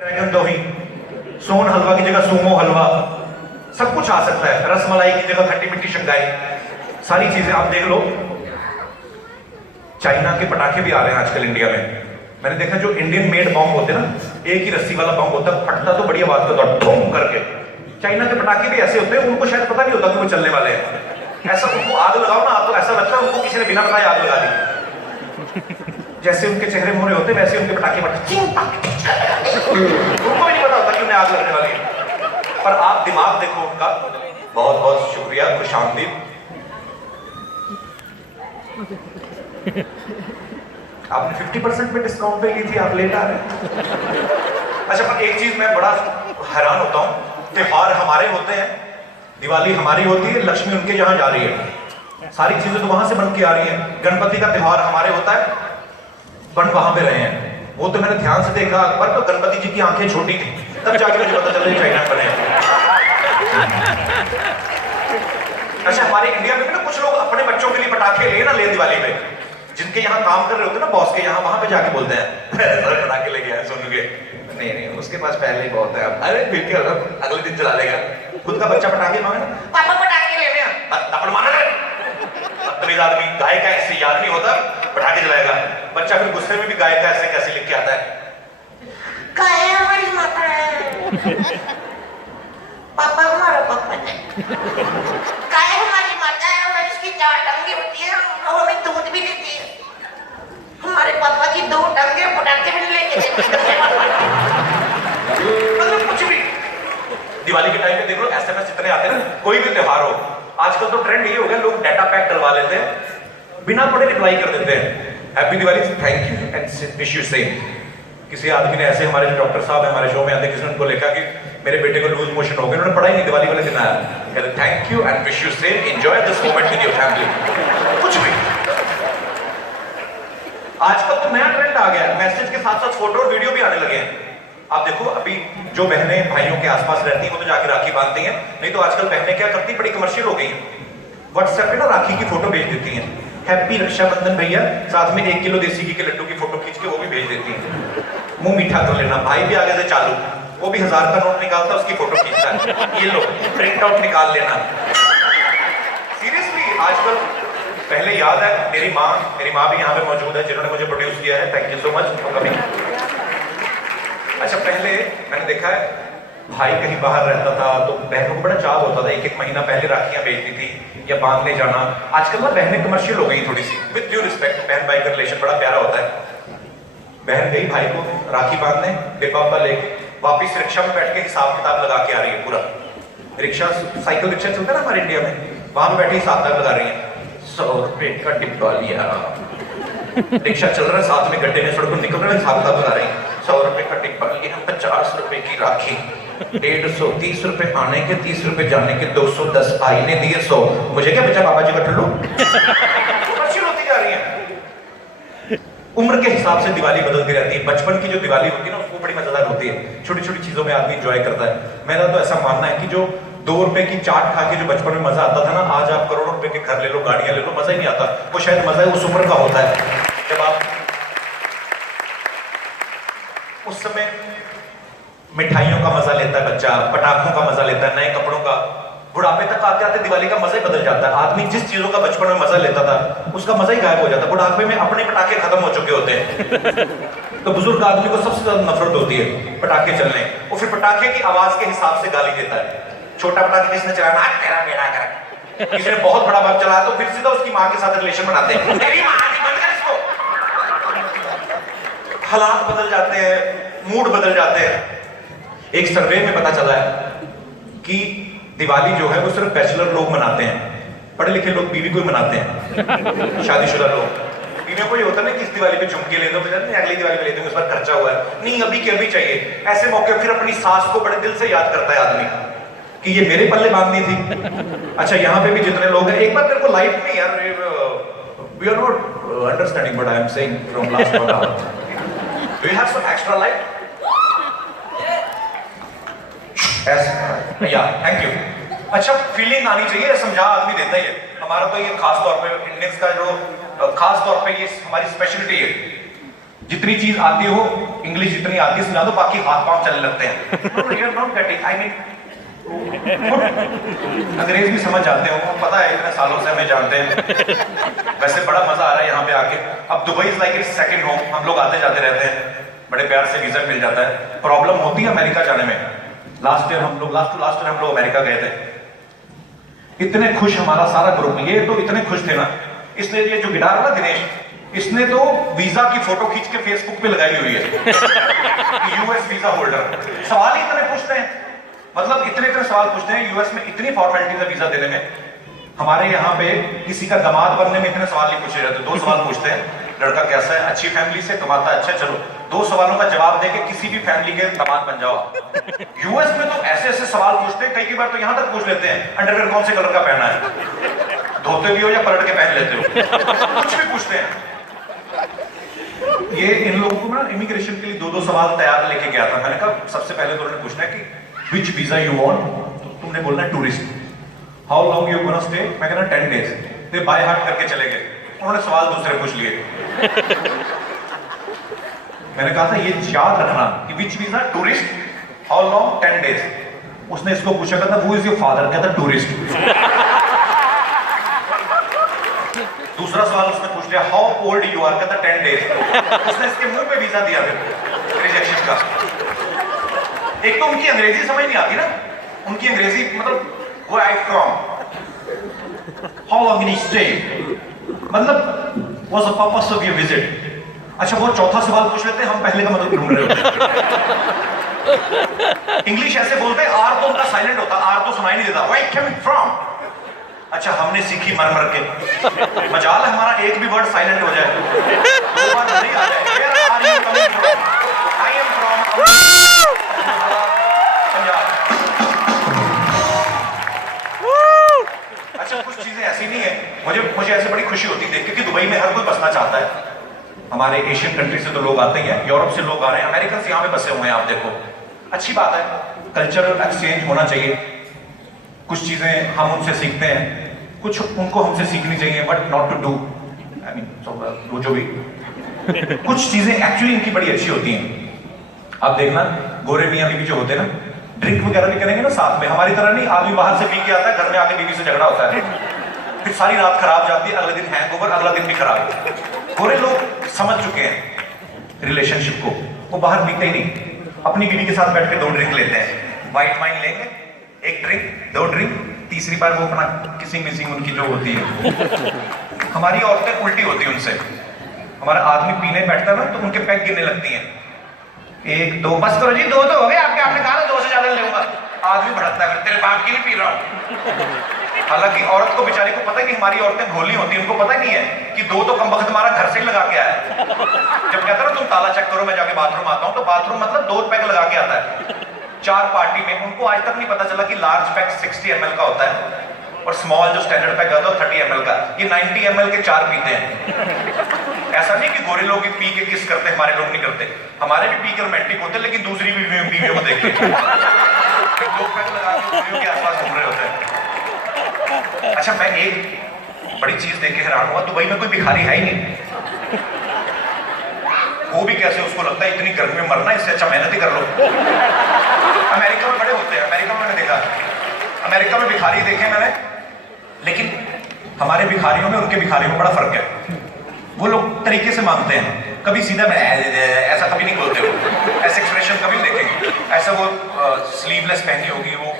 Dragon दही, सोन हलवा की जगह सूमो हलवा, सब कुछ आ सकता है। रसमलाई की जगह खट्टी मिट्टी शंगाई, सारी चीजें आप देख लो। चाइना के पटाखे भी आ रहे हैं आजकल इंडिया में। मैंने देखा जो इंडियन मेड बॉम्ब होते हैं ना, एक ही रस्सी वाला बॉम्ब होता है, फटता तो बड़ी आवाज करता है ठूम करके। चाइना के पटाखे भी ऐसे होते हैं, उनको शायद पता नहीं होता कि वो चलने वाले हैं। ऐसा उनको आग लगाओ ना, तो ऐसा लगता है उनको किसी ने बिना बताए आग लगा दी। जैसे उनके चेहरे मोहरे होते वैसे उनके पटाखे उनको भी नहीं पता होता कि उन्हें आग लगने वाली है। पर आप दिमाग देखो उनका। बहुत बहुत शुक्रिया, खुश आमदीद। आपने 50% में डिस्काउंट पे ली थी, आप लेट आ रहे हैं। अच्छा, पर एक चीज मैं बड़ा हैरान होता हूं, त्योहार हमारे होते हैं, दिवाली हमारी होती है, लक्ष्मी उनके यहाँ जा रही है, सारी चीजें तो वहां से बन के आ रही हैं। गणपति का त्योहार हमारे होता है, बन वहां पे रहे हैं। वो तो मैंने ध्यान से देखा अकबर, तो गणपति जी की आंखें छोटी थी, तब जाके मुझे पता चला चाइना बने। अच्छा, हमारे इंडिया में भी ना कुछ लोग अपने बच्चों के लिए पटाखे ले ना ले दिवाली पे, जिनके यहाँ काम कर रहे होते हैं ना बॉस के यहाँ, वहां पे जाके बोलते हैं पटाखे लेके आए सोनू के। नहीं नहीं, उसके पास पहले ही बहुत है। अरे बेटी अगले दिन चला लेगा। खुद का बच्चा पटाखे मांगे ना, पापा पटाखे लेने हैं, माना बदतमीज आदमी। गाय का ऐसे याद नहीं होता, पटाखे जलाएगा। बच्चा फिर गुस्से में भी गाय का ऐसे कैसे लिख के आता है, गाय हमारी माता है, पापा हमारा पापा है, गाय हमारी माता है और इसकी 4 टंगे होती है और हमें दूध भी देती है। हमारे पापा की 2 टंगे पटाखे भी लेके मतलब कुछ भी। दिवाली के टाइम पे देख लो एसएमएस जितने आते हैं ना, कोई भी त्योहार हो, आजकल तो ट्रेंड ये हो गया, लोग डाटा पैक डलवा लेते हैं, बिना पढ़े रिप्लाई कर देते हैं, happy Diwali, thank you and wish you same. किसी आदमी ने ऐसे, हमारे डॉक्टर साहब हमारे शो में आते, किसी ने उनको लिखा कि मेरे बेटे को लूज मोशन हो गए, उन्होंने पढ़ा ही नहीं, दिवाली वाले दिन आया, कहते thank you and wish you same, enjoy this moment with your family. कुछ भी। आजकल तो नया ट्रेंड आ गया है, मैसेज के साथ साथ फोटो और वीडियो भी आने लगे हैं। आप देखो, अभी जो बहनें भाइयों के आसपास रहती हैं वो तो जाके राखी बांधती हैं, नहीं तो आजकल बहनें क्या करती, बड़ी कमर्शियल हो गई हैं, व्हाट्सएप पे ना राखी की फोटो भेज देती हैं, हैप्पी रक्षाबंधन भैया, साथ में 1 किलो देसी घी के लड्डू की फोटो खींच के वो भी भेज देती हैं। मुंह मीठा कर लेना, भाई भी आगे से चालू, वो भी 1000 का नोट निकालता, उसकी फोटो खींचता है, ये लो प्रिंट आउट निकाल लेना। सीरियसली आजकल, पहले याद है मेरी माँ भी यहाँ पे मौजूद है जिन्होंने मुझे प्रोड्यूस किया है, thank you so much for coming. अच्छा, पहले मैंने देखा है भाई कहीं बाहर रहता था तो बहनों को बड़ा चाव होता था, 1-1 महीना पहले राखियां भेजती थी या बांधने जाना। आजकल ना बहनें कमर्शियल हो गई थोड़ी सी, विद ड्यू रिस्पेक्ट, बहन भाई का रिलेशन बड़ा प्यारा होता है। बहन गई भाई को राखी बांधने, डिब्बा लेके वापिस रिक्शा में बैठ के हिसाब किताब लगा के आ रही है पूरा। रिक्शा, साइकिल रिक्शा चलता है ना हमारे इंडिया में, वहां पे बैठे हिसाब किताब लगा रही है। 100 रुपए का डिब्बा लिया, रिक्शा चल रहा है, साथ में गड्ढे में सड़क पर निकल रहे हैं, हिसाब किताब लगा रही है। 100 रुपए का डिब्बा लिया, 50 रुपए की राखी, 150, 30 रुपए आने के, 30 रुपए जाने के, 210 आई ने दिए 100, मुझे क्या बचा बाबा जी का ठुल्लू। होती जा रही है। उम्र के हिसाब से दिवाली बदलती रहती है। बचपन की जो दिवाली होती है ना, उसको बड़ी मजेदार होती है, छोटी छोटी चीजों में आदमी एंजॉय करता है। मेरा तो ऐसा मानना है कि जो 2 रुपए की चाट खा के जो बचपन में मजा आता था ना, आज आप करोड़ों रुपए के घर ले लो, गाड़ियां ले लो, मजा ही नहीं आता। वो शायद मजा है उस उम्र का होता है, जब आप उस समय मिठाइयों का मजा लेता है बच्चा, पटाखों का मजा लेता है, नए कपड़ों का। बुढ़ापे तक आते आते दिवाली का मजा ही बदल जाता है। आदमी जिस चीजों का बचपन में मजा लेता था, उसका मजा ही गायब हो जाता है। बुढ़ापे में अपने पटाखे खत्म हो चुके होते हैं। तो बुजुर्ग आदमी को सबसे ज्यादा नफरत होती है पटाखे चलने, और फिर पटाखे की आवाज के हिसाब से गाली देता है। छोटा पटाखे किसने चलाना, तेरा बेड़ा कर। किसी ने बहुत बड़ा बम चलाया तो फिर सीधा उसकी माँ के साथ रिलेशन बनाते हैं, तेरी माँ की बंद कर इसको। हालात बदल जाते हैं, मूड बदल जाते हैं। एक सर्वे में पता चला है कि दिवाली जो है वो सिर्फ बैचलर लोग मनाते हैं, पढ़े लिखे लोग बीवी को ही मनाते हैं, शादीशुदा लोग। बीवियों को ये होता है ना कि इस दिवाली पे झुमके ले दो, नहीं अगली दिवाली पे ले दूंगा, इस बार खर्चा हुआ है, नहीं अभी के अभी चाहिए। ऐसे मौके फिर अपनी सास को बड़े दिल से याद करता है आदमी कि ये मेरे पल्ले बांधनी थी। अच्छा, यहाँ पे भी जितने लोग हैं, एक बार तेरे को लाइफ में यार, we are not understanding what I am saying from last 1 hour. Do you have some extra light? Yes. Yeah, thank you. अच्छा, फीलिंग आनी चाहिए, समझा आदमी देता ही है। हमारा तो ये खास तौर पे इंडियंस का जो खास तौर पे ये हमारी स्पेशलिटी है जितनी चीज आती हो, इंग्लिश जितनी आती है सुना दो, बाकी हाथ पांव चलने लगते हैं। You are not getting, I mean अंग्रेज भी समझ जाते हो, पता है इतने सालों से हमें जानते हैं। वैसे बड़ा मजा आ रहा है यहाँ पे आके। अब Dubai is like it's second home, हम लोग आते जाते रहते हैं, बड़े प्यार से वीजा मिल जाता है। प्रॉब्लम होती है अमेरिका जाने में। लास्ट ईयर हम लोग अमेरिका गए थे, इतने खुश हमारा सारा ग्रुप, ये तो इतने खुश थे ना, इसने ये जो गिटार है ना दिनेश, इसने तो वीजा की फोटो खींच के फेसबुक पे लगाई हुई है यूएस वीजा होल्डर। सवाल ही इतने पूछते हैं, मतलब इतने सवाल पूछते हैं। यूएस में इतनी फॉर्मेलिटीज है वीजा देने में, हमारे यहाँ पे किसी का दामाद बनने में इतने सवाल नहीं पूछे जाते। 2 सवाल पूछते हैं, लड़का कैसा है, अच्छी फैमिली से, कमाता है, अच्छा, चलो 2 सवालों का जवाब देके किसी भी फैमिली के दामाद बन जाओ। यूएस में तो ऐसे ऐसे सवाल पूछते हैं, कई बार तो यहाँ तक पूछ लेते हैं अंडरवेयर कौन से कलर का पहना है, धोते भी हो या पलट के पहन लेते हो, कुछ भी पूछते हैं। ये इन लोगों को ना इमिग्रेशन के लिए 2-2 सवाल तैयार लेके गया था। मैंने कहा सबसे पहले तो उन्होंने पूछना है कि विच वीजा यू वांट, तो तुमने बोलना है tourist. How long you gonna stay, मैं कहना 10 days। वे बाय हार्ट करके चले गए, उन्होंने सवाल दूसरे पूछ लिए। मैंने कहा था ये याद रखना कि which visa tourist, how long 10 days। उसने इसको पूछा, कहता वो इज योर फादर, कहता टूरिस्ट। दूसरा सवाल उसने पूछ लिया, हाउ ओल्ड यू आर, कहता 10 days। उसने इसके मुंह पे वीजा दिया फिर रिजेक्शन का। एक तो उनकी अंग्रेजी समझ नहीं आती ना, उनकी अंग्रेजी मतलब वो I from, how long you stay, मतलब what's the purpose of your visit. अच्छा वो चौथा सवाल पूछ लेते हैं, हम पहले का मतलब ढूंढ रहे होते हैं। इंग्लिश ऐसे बोलते हैं, आर तो उनका साइलेंट होता, आर तो सुनाई नहीं देता, वेयर कमिंग फ्रॉम। अच्छा हमने सीखी मर मर के, मजाल हमारा एक भी वर्ड साइलेंट हो जाए, 2 बार नहीं आ जाए। Where are you coming from, I am from Punjab. अच्छा कुछ चीजें ऐसी नहीं है, मुझे ऐसे बड़ी खुशी होती है देख के कि दुबई में हर कोई बसना चाहता है। हमारे एशियन कंट्री से तो लोग आते ही हैं, यूरोप से लोग आ रहे हैं, अमेरिकन यहाँ पे बसे हुए हैं, आप देखो अच्छी बात है, कल्चरल एक्सचेंज होना चाहिए। कुछ चीजें हम उनसे सीखते हैं, कुछ उनको हमसे सीखनी चाहिए, but not to do, I mean जो भी कुछ चीजें एक्चुअली इनकी बड़ी अच्छी होती हैं। आप देखना गोरे मियाँ बीवी जो होते हैं ना, ड्रिंक वगैरह भी करेंगे ना साथ में, हमारी तरह नहीं, आदमी बाहर से पी के आता है, घर में आके बीवी से झगड़ा होता है, फिर सारी रात खराब जाती है, अगले दिन हैंगओवर, अगला दिन भी खराब। गोरे लोग समझ चुके हैं रिलेशनशिप को, वो बाहर पीते ही नहीं, अपनी बीवी के साथ बैठ के 2 ड्रिंक लेते हैं, व्हाइट वाइन लेंगे, 1 ड्रिंक 2 ड्रिंक, तीसरी बार वो अपना किसिंग मिसिंग उनकी जो होती है। हमारी औरतें उल्टी होती है उनसे, हमारा आदमी पीने बैठता है ना तो उनके पैक गिरने लगती हैं, 1 2 बस करो जी, 2 तो हो गए आपके, आपने कहा 2 से ज्यादा नहीं लेऊंगा। आदमी भड़कता है, तेरे बाप की नहीं पी रहा हूं। हालांकि औरत को बेचारी को पता है कि हमारी औरतें भोली होती है, उनको पता नहीं है कि 2 तो कम वक्त हमारा घर से ही लगा के आया है। जब कहता है ना तुम ताला चेक करो मैं जाके बाथरूम आता हूं, तो बाथरूम मतलब 2 पैक लगा के आता है 4 पार्टी में। उनको आज तक नहीं पता चला कि लार्ज पैक 60 ml का होता है और स्मॉल जो स्टैंडर्ड पैक होता है 30 ml का, ये 90 ml के 4 पीते हैं। ऐसा नहीं कि गोरे लोग पी के किस करते, हमारे लोग नहीं करते, हमारे भी पी के रोमांटिक होते, लेकिन दूसरी बीवियों को देख के 2 पैक लगा के बीवियों के आसपास घूम रहे होते हैं। अच्छा मैं एक बड़ी चीज देख के हैरान हुआ, दुबई में कोई भिखारी है ही नहीं। वो भी कैसे, उसको लगता है इतनी गर्मी में मरना, इससे अच्छा मेहनत ही कर लो। अमेरिका में बड़े होते हैं, अमेरिका में मैंने देखा, अमेरिका में भिखारी देखे मैंने, लेकिन हमारे भिखारियों में उनके भिखारियों में बड़ा फर्क है। वो लोग तरीके से मांगते हैं, कभी सीधा मैं ऐसा कभी नहीं बोलते हो, ऐसे एक्सप्रेशन कभी नहीं देखेंगे। ऐसा वो स्लीवलेस पहनी होगी, वो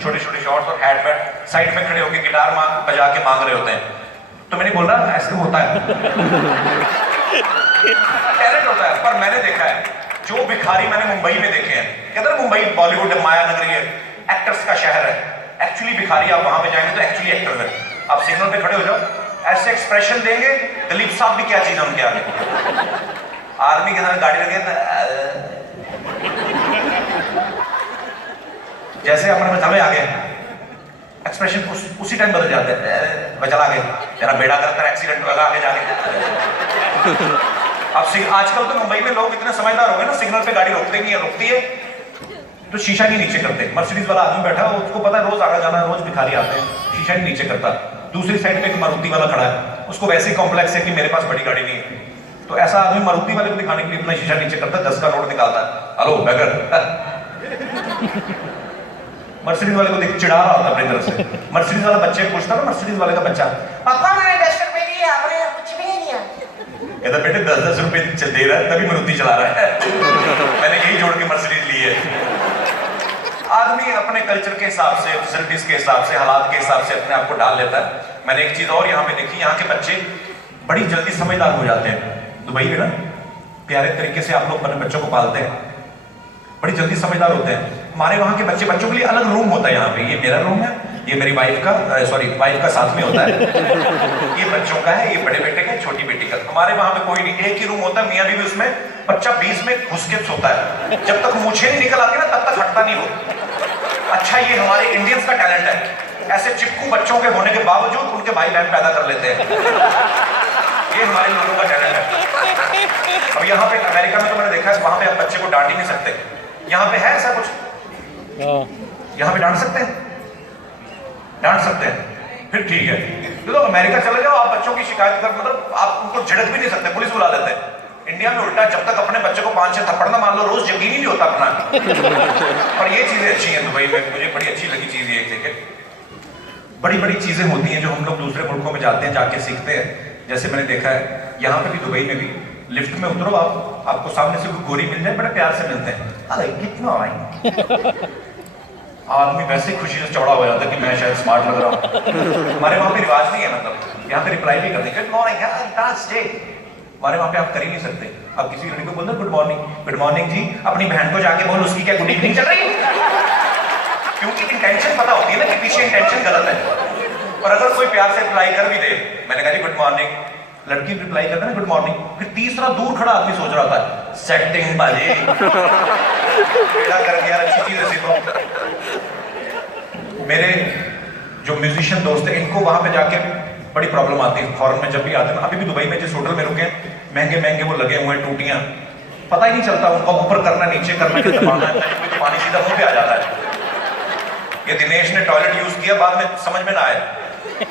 छोटे छोटे शॉर्ट्स और हैट वैट, साइड में खड़े होकर गिटार बजा के मांग रहे होते हैं। तो मैंने बोल रहा ऐसे होता है, टैलेंट होता है। पर मैंने देखा है जो भिखारी मैंने मुंबई में देखे हैं, कहते हैं मुंबई बॉलीवुड माया नगरी है, एक्टर्स का शहर है। एक्चुअली भिखारी आप वहां पे जाएंगे तो एक्चुअली एक्टर्स है। आप सिग्नल पे खड़े हो जाओ, ऐसे एक्सप्रेशन देंगे, दिलीप साहब भी क्या चीज है उनके आगे, आर्मी के साथ गाड़ी लगे जैसे अपने में चले आगे, एक्सप्रेशन उसी टाइम बदल जाते हैं, मैं चला आगे, तेरा बेड़ा करता है, एक्सीडेंट होगा आगे जाके। अब आजकल तो मुंबई में लोग इतने समझदार हो गए ना, सिग्नल पे गाड़ी रोकते नहीं है, रोकती है तो शीशा नहीं नीचे करते। मर्सिडीज वाला आदमी बैठा है, उसको पता है रोज आना जाना, रोज भिखारी आते हैं, शीशा नहीं नीचे करता। दूसरी साइड पे एक मारुति वाला खड़ा है, उसको वैसे ही कॉम्प्लेक्स है कि मेरे पास बड़ी गाड़ी नहीं है, तो ऐसा आदमी मारुति वाले को दिखाने के लिए अपना शीशा नीचे करता है, 10 का नोट निकालता है, हेलो बैगर। मर्सिडीज वाले को देख चिढ़ा रहा होता अपनी तरफ से। मर्सिडीज वाला बच्चे पूछता ना, मर्सिडीज वाले का बच्चा, पापा मैंने 10 रुपए दिए, आपने कुछ भी नहीं दिया। कहता बेटे 10-10 रुपए दे रहा है तभी मारुति चला रहा है। मैंने यही जोड़ के मर्सिडीज ली है। आदमी अपने कल्चर के हिसाब से, फैसिलिटीज के हिसाब से, हालात के हिसाब से अपने आप को डाल लेता है। मैंने एक चीज और यहाँ पे देखी, यहाँ के बच्चे बड़ी जल्दी समझदार हो जाते हैं। दुबई में ना प्यारे तरीके से आप लोग अपने बच्चों को पालते हैं, बड़ी जल्दी समझदार होते हैं। हमारे वहाँ के बच्चों के लिए अलग रूम होता है। यहाँ पे ये मेरा रूम है, ये मेरी वाइफ का साथ में होता है, ये बच्चों का है, ये बड़े बेटे का, छोटी बेटी का। हमारे वहाँ पे कोई नहीं, एक ही रूम होता है, मियाँ बीवी उसमें, बच्चा 20 में घुस के सोता है। जब तक मूछें नहीं निकल आती ना तब तक हटता नहीं वो। अच्छा, ये हमारे इंडियंस का टैलेंट है, ऐसे चिपकू बच्चों के होने के बावजूद उनके भाई बहन पैदा कर लेते हैं। ये हमारे लोगों का टैलेंट है। अब यहाँ पे अमेरिका में तो मैंने देखा है, वहां पे आप बच्चे को डांट ही नहीं सकते। यहाँ पे है ऐसा कुछ? यहाँ पे डांट सकते हैं? डांट सकते हैं, फिर ठीक है। तो अमेरिका चले जाओ, आप बच्चों की शिकायत कर, मतलब आप उनको झिड़क भी नहीं सकते, पुलिस बुला लेते हैं। इंडिया में उल्टा, जब तक अपने बच्चे को 5-6 थप्पड़ ना मार लो, रोज यकीन ही नहीं होता अपना। और ये चीजें अच्छी हैं दुबई में, मुझे बड़ी अच्छी लगी चीज ये देखिए। बड़ी बड़ी चीजें होती हैं जो हम लोग दूसरे मुल्कों में जाते हैं, जाके सीखते हैं। जैसे मैंने देखा है यहाँ पे भी, दुबई में भी, लिफ्ट में उतरो, आपको सामने से कोई गोरी मिल जाए, बड़े प्यार से मिलते हैं, अरे कितना आई। आदमी वैसे ही खुशी से चौड़ा हो जाता है कि मैं शायद स्मार्ट लग रहा हूँ। हमारे वहाँ पे रिवाज नहीं है, मतलब यहाँ पे रिप्लाई भी करते हैं, गुड मॉर्निंग। हमारे वहाँ पे आप कर ही नहीं सकते। आप किसी लड़की को बोल दो गुड मॉर्निंग जी, अपनी बहन को जाके बोल उसकी क्या गुड इवनिंग चल रही है, क्योंकि इंटेंशन पता होती है ना कि पीछे इंटेंशन गलत है। और अगर कोई प्यार से रिप्लाई कर भी दे, मैंने कहा जी गुड मॉर्निंग, लड़की रिप्लाई करता है ना गुड मॉर्निंग, फिर तीसरा दूर खड़ा आदमी सोच रहा था सेटिंग बाजी बेड़ा कर दिया, अच्छी चीज है सीखो। मेरे जो म्यूजिशियन दोस्त हैं, इनको वहां पे जाके बड़ी प्रॉब्लम आती है। फॉरेन में जब भी आते हैं, अभी भी दुबई में जिस होटल में रुके, महंगे वो लगे हुए हैं टूटियां, पता ही नहीं चलता उनका ऊपर करना नीचे करना है, दबाना है, तो पानी सीधा मुंह पे आ जाता है। ये दिनेश ने टॉयलेट यूज किया, बाद में समझ में ना आए।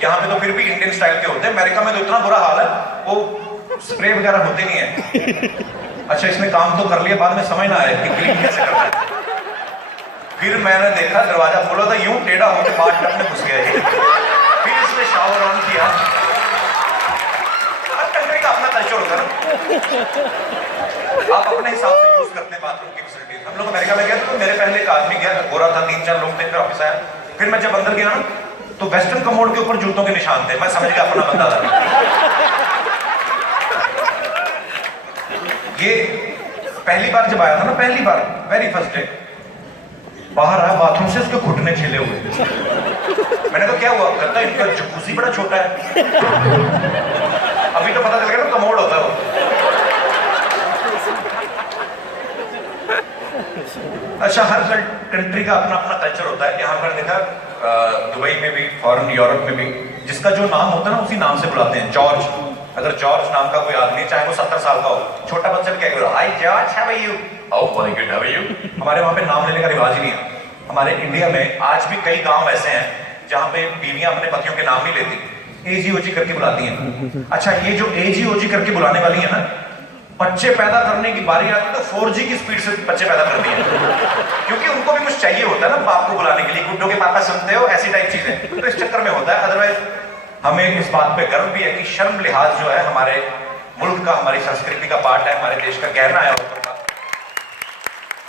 यहाँ पे तो फिर भी इंडियन स्टाइल के होते हैं, अमेरिका में तो इतना बुरा हाल है, वो स्प्रे वगैरह होते नहीं है। अच्छा, इसने काम तो कर लिया, बाद में समझ ना आया कि क्लीन कैसे करना है। फिर मैंने देखा दरवाजा खोला था, यूं टेढ़ा होकर बाथटब में घुस गया। फिर इसने शावर ऑन किया। हर कंट्री का अपना कल्चर होता है ना, आप अपने हिसाब से यूज करते हैं बाथरूम की फैसिलिटीज। हम लोग अमेरिका में गए तो मेरे पहले एक आदमी गया, गोरा था, 3-4 लोग थे, फिर ऑफिस आया। फिर मैं जब अंदर गया ना, तो वेस्टर्न कमोड के ऊपर जूतों के निशान थे, मैं समझ गया अपना बंदा था। ये पहली बार जब आया था ना, पहली बार वेरी फर्स्ट डे, बाहर आया, बाथरूम से उसके घुटने छिले हुए। मैंने कहा क्या हुआ? कहता है इनका जकूजी बड़ा छोटा है। अभी तो पता चल गया ना कमोड होता है वो। अच्छा, हर कंट्री का अपना अपना कल्चर होता है। यहाँ पर देखा दुबई में भी, फॉरेन यूरोप में भी, जिसका जो नाम होता है ना उसी नाम से बुलाते हैं। जॉर्ज, अगर जॉर्ज नाम का कोई आदमी, चाहे वो 70 साल का हो, छोटा बच्चा भी क्या करेगा, hi George, how are you? How good, how are you? हमारे वहाँ पे नाम लेने का रिवाज ही नहीं है। हमारे इंडिया में आज भी कई गांव ऐसे हैं जहाँ पे बीवियां अपने पतियों के नाम नहीं लेती, एजीओजी करके बुलाती हैं। अच्छा, ये जो एजीओजी करके बुलाने वाली है ना, बच्चे पैदा करने की बारी आती है तो 4G की स्पीड से बच्चे पैदा करती हैं, क्योंकि उनको भी कुछ चाहिए होता है ना बाप को बुलाने के लिए, गुड्डो के पापा सुनते हो, ऐसी टाइप चीजें, तो इस चक्कर में होता है। अदरवाइज हमें इस बात पे गर्व भी है कि शर्म लिहाज जो है हमारे मुल्क का, हमारी संस्कृति का पार्ट है, हमारे देश का गहना है होता।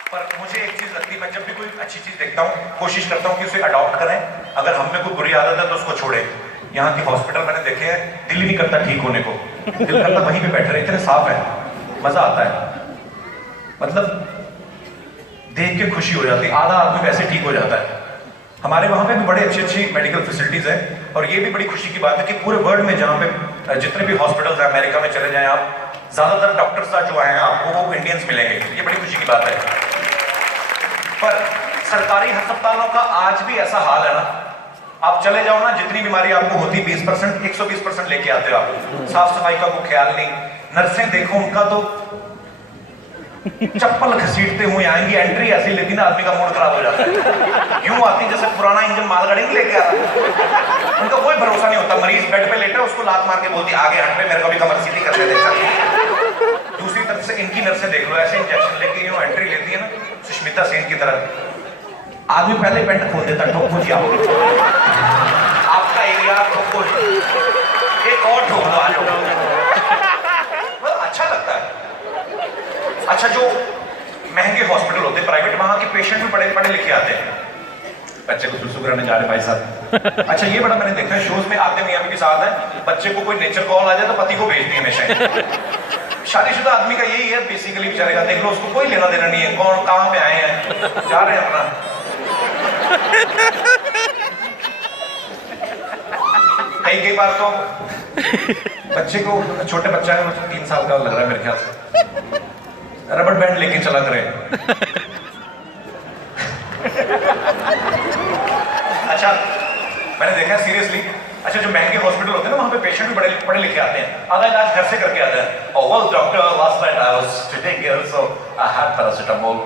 पर मुझे एक चीज लगती है, मैं जब भी कोई अच्छी चीज देखता हूँ, कोशिश करता हूँ कि उसे अडॉप्ट करें। अगर हम में कोई बुरी आदत है तो उसको छोड़े। यहाँ की हॉस्पिटल मैंने देखे हैं, दिल ही नहीं करता ठीक होने को, दिल करता वहीं पे बैठे रहे, इतने साफ है, मजा आता है, मतलब देख के खुशी हो जाती है, आधा आदमी वैसे ठीक हो जाता है। हमारे वहाँ पे भी बड़े अच्छी मेडिकल फैसिलिटीज है, और ये भी बड़ी खुशी की बात है कि पूरे वर्ल्ड में जहाँ पे जितने भी हॉस्पिटल्स हैं, अमेरिका में चले जाएं आप, ज्यादातर डॉक्टर्स जो हैं आपको वो इंडियंस मिलेंगे, ये बड़ी खुशी की बात है। पर सरकारी अस्पतालों का आज भी ऐसा हाल है ना, आप चले जाओ ना, जितनी बीमारी आपको होती 20%, 120% लेके आते हो आप। साफ सफाई का कोई ख्याल नहीं, नर्सें देखो उनका तो चप्पल घसीटते हुए आएंगी, एंट्री ऐसी लेती ना आदमी का मूड खराब हो जाता है, यूं आती जैसे पुराना इंजन मालगाड़ी नहीं लेके आ रहा। उनका कोई भरोसा नहीं होता। मरीज बेड पे लेटा, उसको लात मार के बोलती आगे हट पे, मेरे को भी कमर सीधी कर दे। दूसरी तरफ से इनकी नर्सें देख लो, ऐसे इंजेक्शन लेके यूं एंट्री लेती है ना सुष्मिता सेन की तरह। आदमी पहले पेंट खोल देता, ठोको जी आप, आपका एरिया ठोको, एक और ठोक दो, आ जाओ। अच्छा लगता है। अच्छा, जो महंगे हॉस्पिटल होते हैं प्राइवेट, वहां के पेशेंट भी पढ़े पढ़े लिखे आते हैं, बच्चे को सुसु कराने जा रहे भाई साहब। अच्छा, ये बड़ा मैंने देखा है शोज में, आते मियां के साथ है, बच्चे को कोई नेचर कॉल आ जाए तो पति को भेज दिए हमेशा। शादीशुदा आदमी का यही है बेसिकली, बेचारे का देख लो, उसको कोई लेना देना नहीं है, कौन कहां पे आए हैं, जा रहे हैं अपना। कई बार तो बच्चे को, छोटे बच्चा है 3 साल का लग रहा है मेरे ख्याल से, रबड़ बैंड लेके चला करे। अच्छा, मैंने देखा सीरियसली, अच्छा जो महंगे हॉस्पिटल होते हैं ना, वहां पे पेशेंट भी पढ़े लिखे आते हैं, आधा इलाज घर से करके आते हैं। Oh well doctor, last night I was sitting here so I had paracetamol,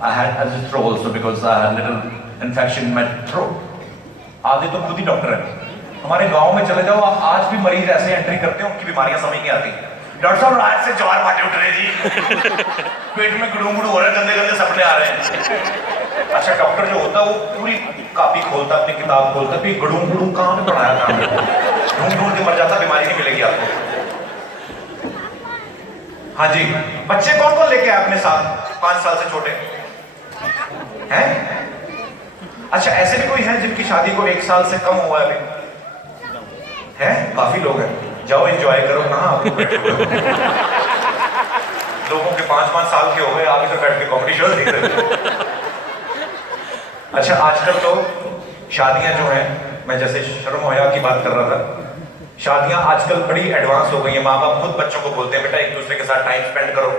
I had azithromycin also because I had little infection in my throat। आधे तो खुद ही डॉक्टर है। हमारे गांव में चले जाओ, आज भी मरीज ऐसे एंट्री करते हैं, उनकी बीमारियां समझ नहीं आती। डॉक्टर साहब रात से ज्वार बाटे उठ रहे जी, पेट में गुड़ू गुड़ू हो रहे, गंदे गंदे सपने आ रहे हैं। अच्छा, डॉक्टर जो होता है वो पूरी कॉपी खोलता, अपनी किताब खोलता, भी गुड़ू गुड़ू कहाँ पे पढ़ाया था, ढूंढ ढूंढ के मर जाता, बीमारी नहीं मिलेगी आपको। हाँ जी, बच्चे कौन कौन लेके आए अपने साथ 5 साल से छोटे हैं? अच्छा, ऐसे भी कोई है जिनकी शादी को 1 साल से कम हुआ है अभी? है, काफी लोग हैं। जाओ एंजॉय करो। कहाँ आप लोगों के 5-5 साल के हो गए, आप इधर बैठ के कॉमेडी शो देख रहे हो। अच्छा, आजकल तो शादियां जो हैं, मैं जैसे शर्म हया की बात कर रहा था, शादियां आजकल बड़ी एडवांस हो गई हैं। माँ बाप खुद बच्चों को बोलते हैं बेटा एक दूसरे के साथ टाइम स्पेंड करो,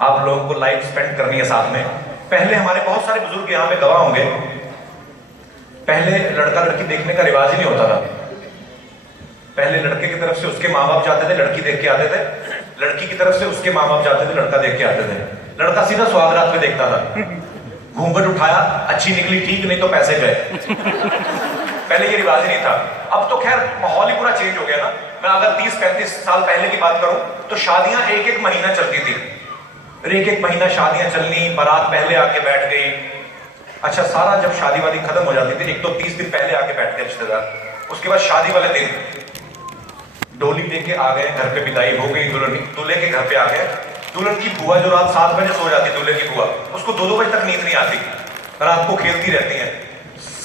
आप लोगों को लाइफ स्पेंड करनी है साथ में। पहले हमारे बहुत सारे बुजुर्ग यहाँ पे गवाह होंगे, पहले लड़का लड़की देखने का रिवाज ही नहीं होता था। पहले लड़के की तरफ से उसके माँ बाप जाते थे, लड़की देख के आते थे, लड़की की तरफ से उसके माँ बाप जाते थे, लड़का देख के आते थे। लड़का सीधा सुहागरात में देखता था, घूंघट उठाया, अच्छी निकली ठीक, नहीं तो पैसे गए। पहले ये रिवाज ही नहीं था। अब तो खैर माहौल ही पूरा चेंज हो गया ना। मैं अगर 30-35 साल पहले की बात करूं तो शादियां 1-1 महीना चलती थी, 1-1 महीना शादियां चलनी, बारात पहले आके बैठ गई। अच्छा, सारा जब शादी वादी खत्म हो जाती थी, एक तो 30 दिन पहले आके बैठ गए रिश्तेदार, उसके बाद शादी वाले दिन डोली लेके आ गए, घर पे विदाई हो गई, दूल्हे के घर पे आ गए। दुल्हन की बुआ जो रात 7 बजे सो जाती, दूल्हे की बुआ, उसको 2-2 बजे तक नींद नहीं आती, रात को खेलती रहती हैं।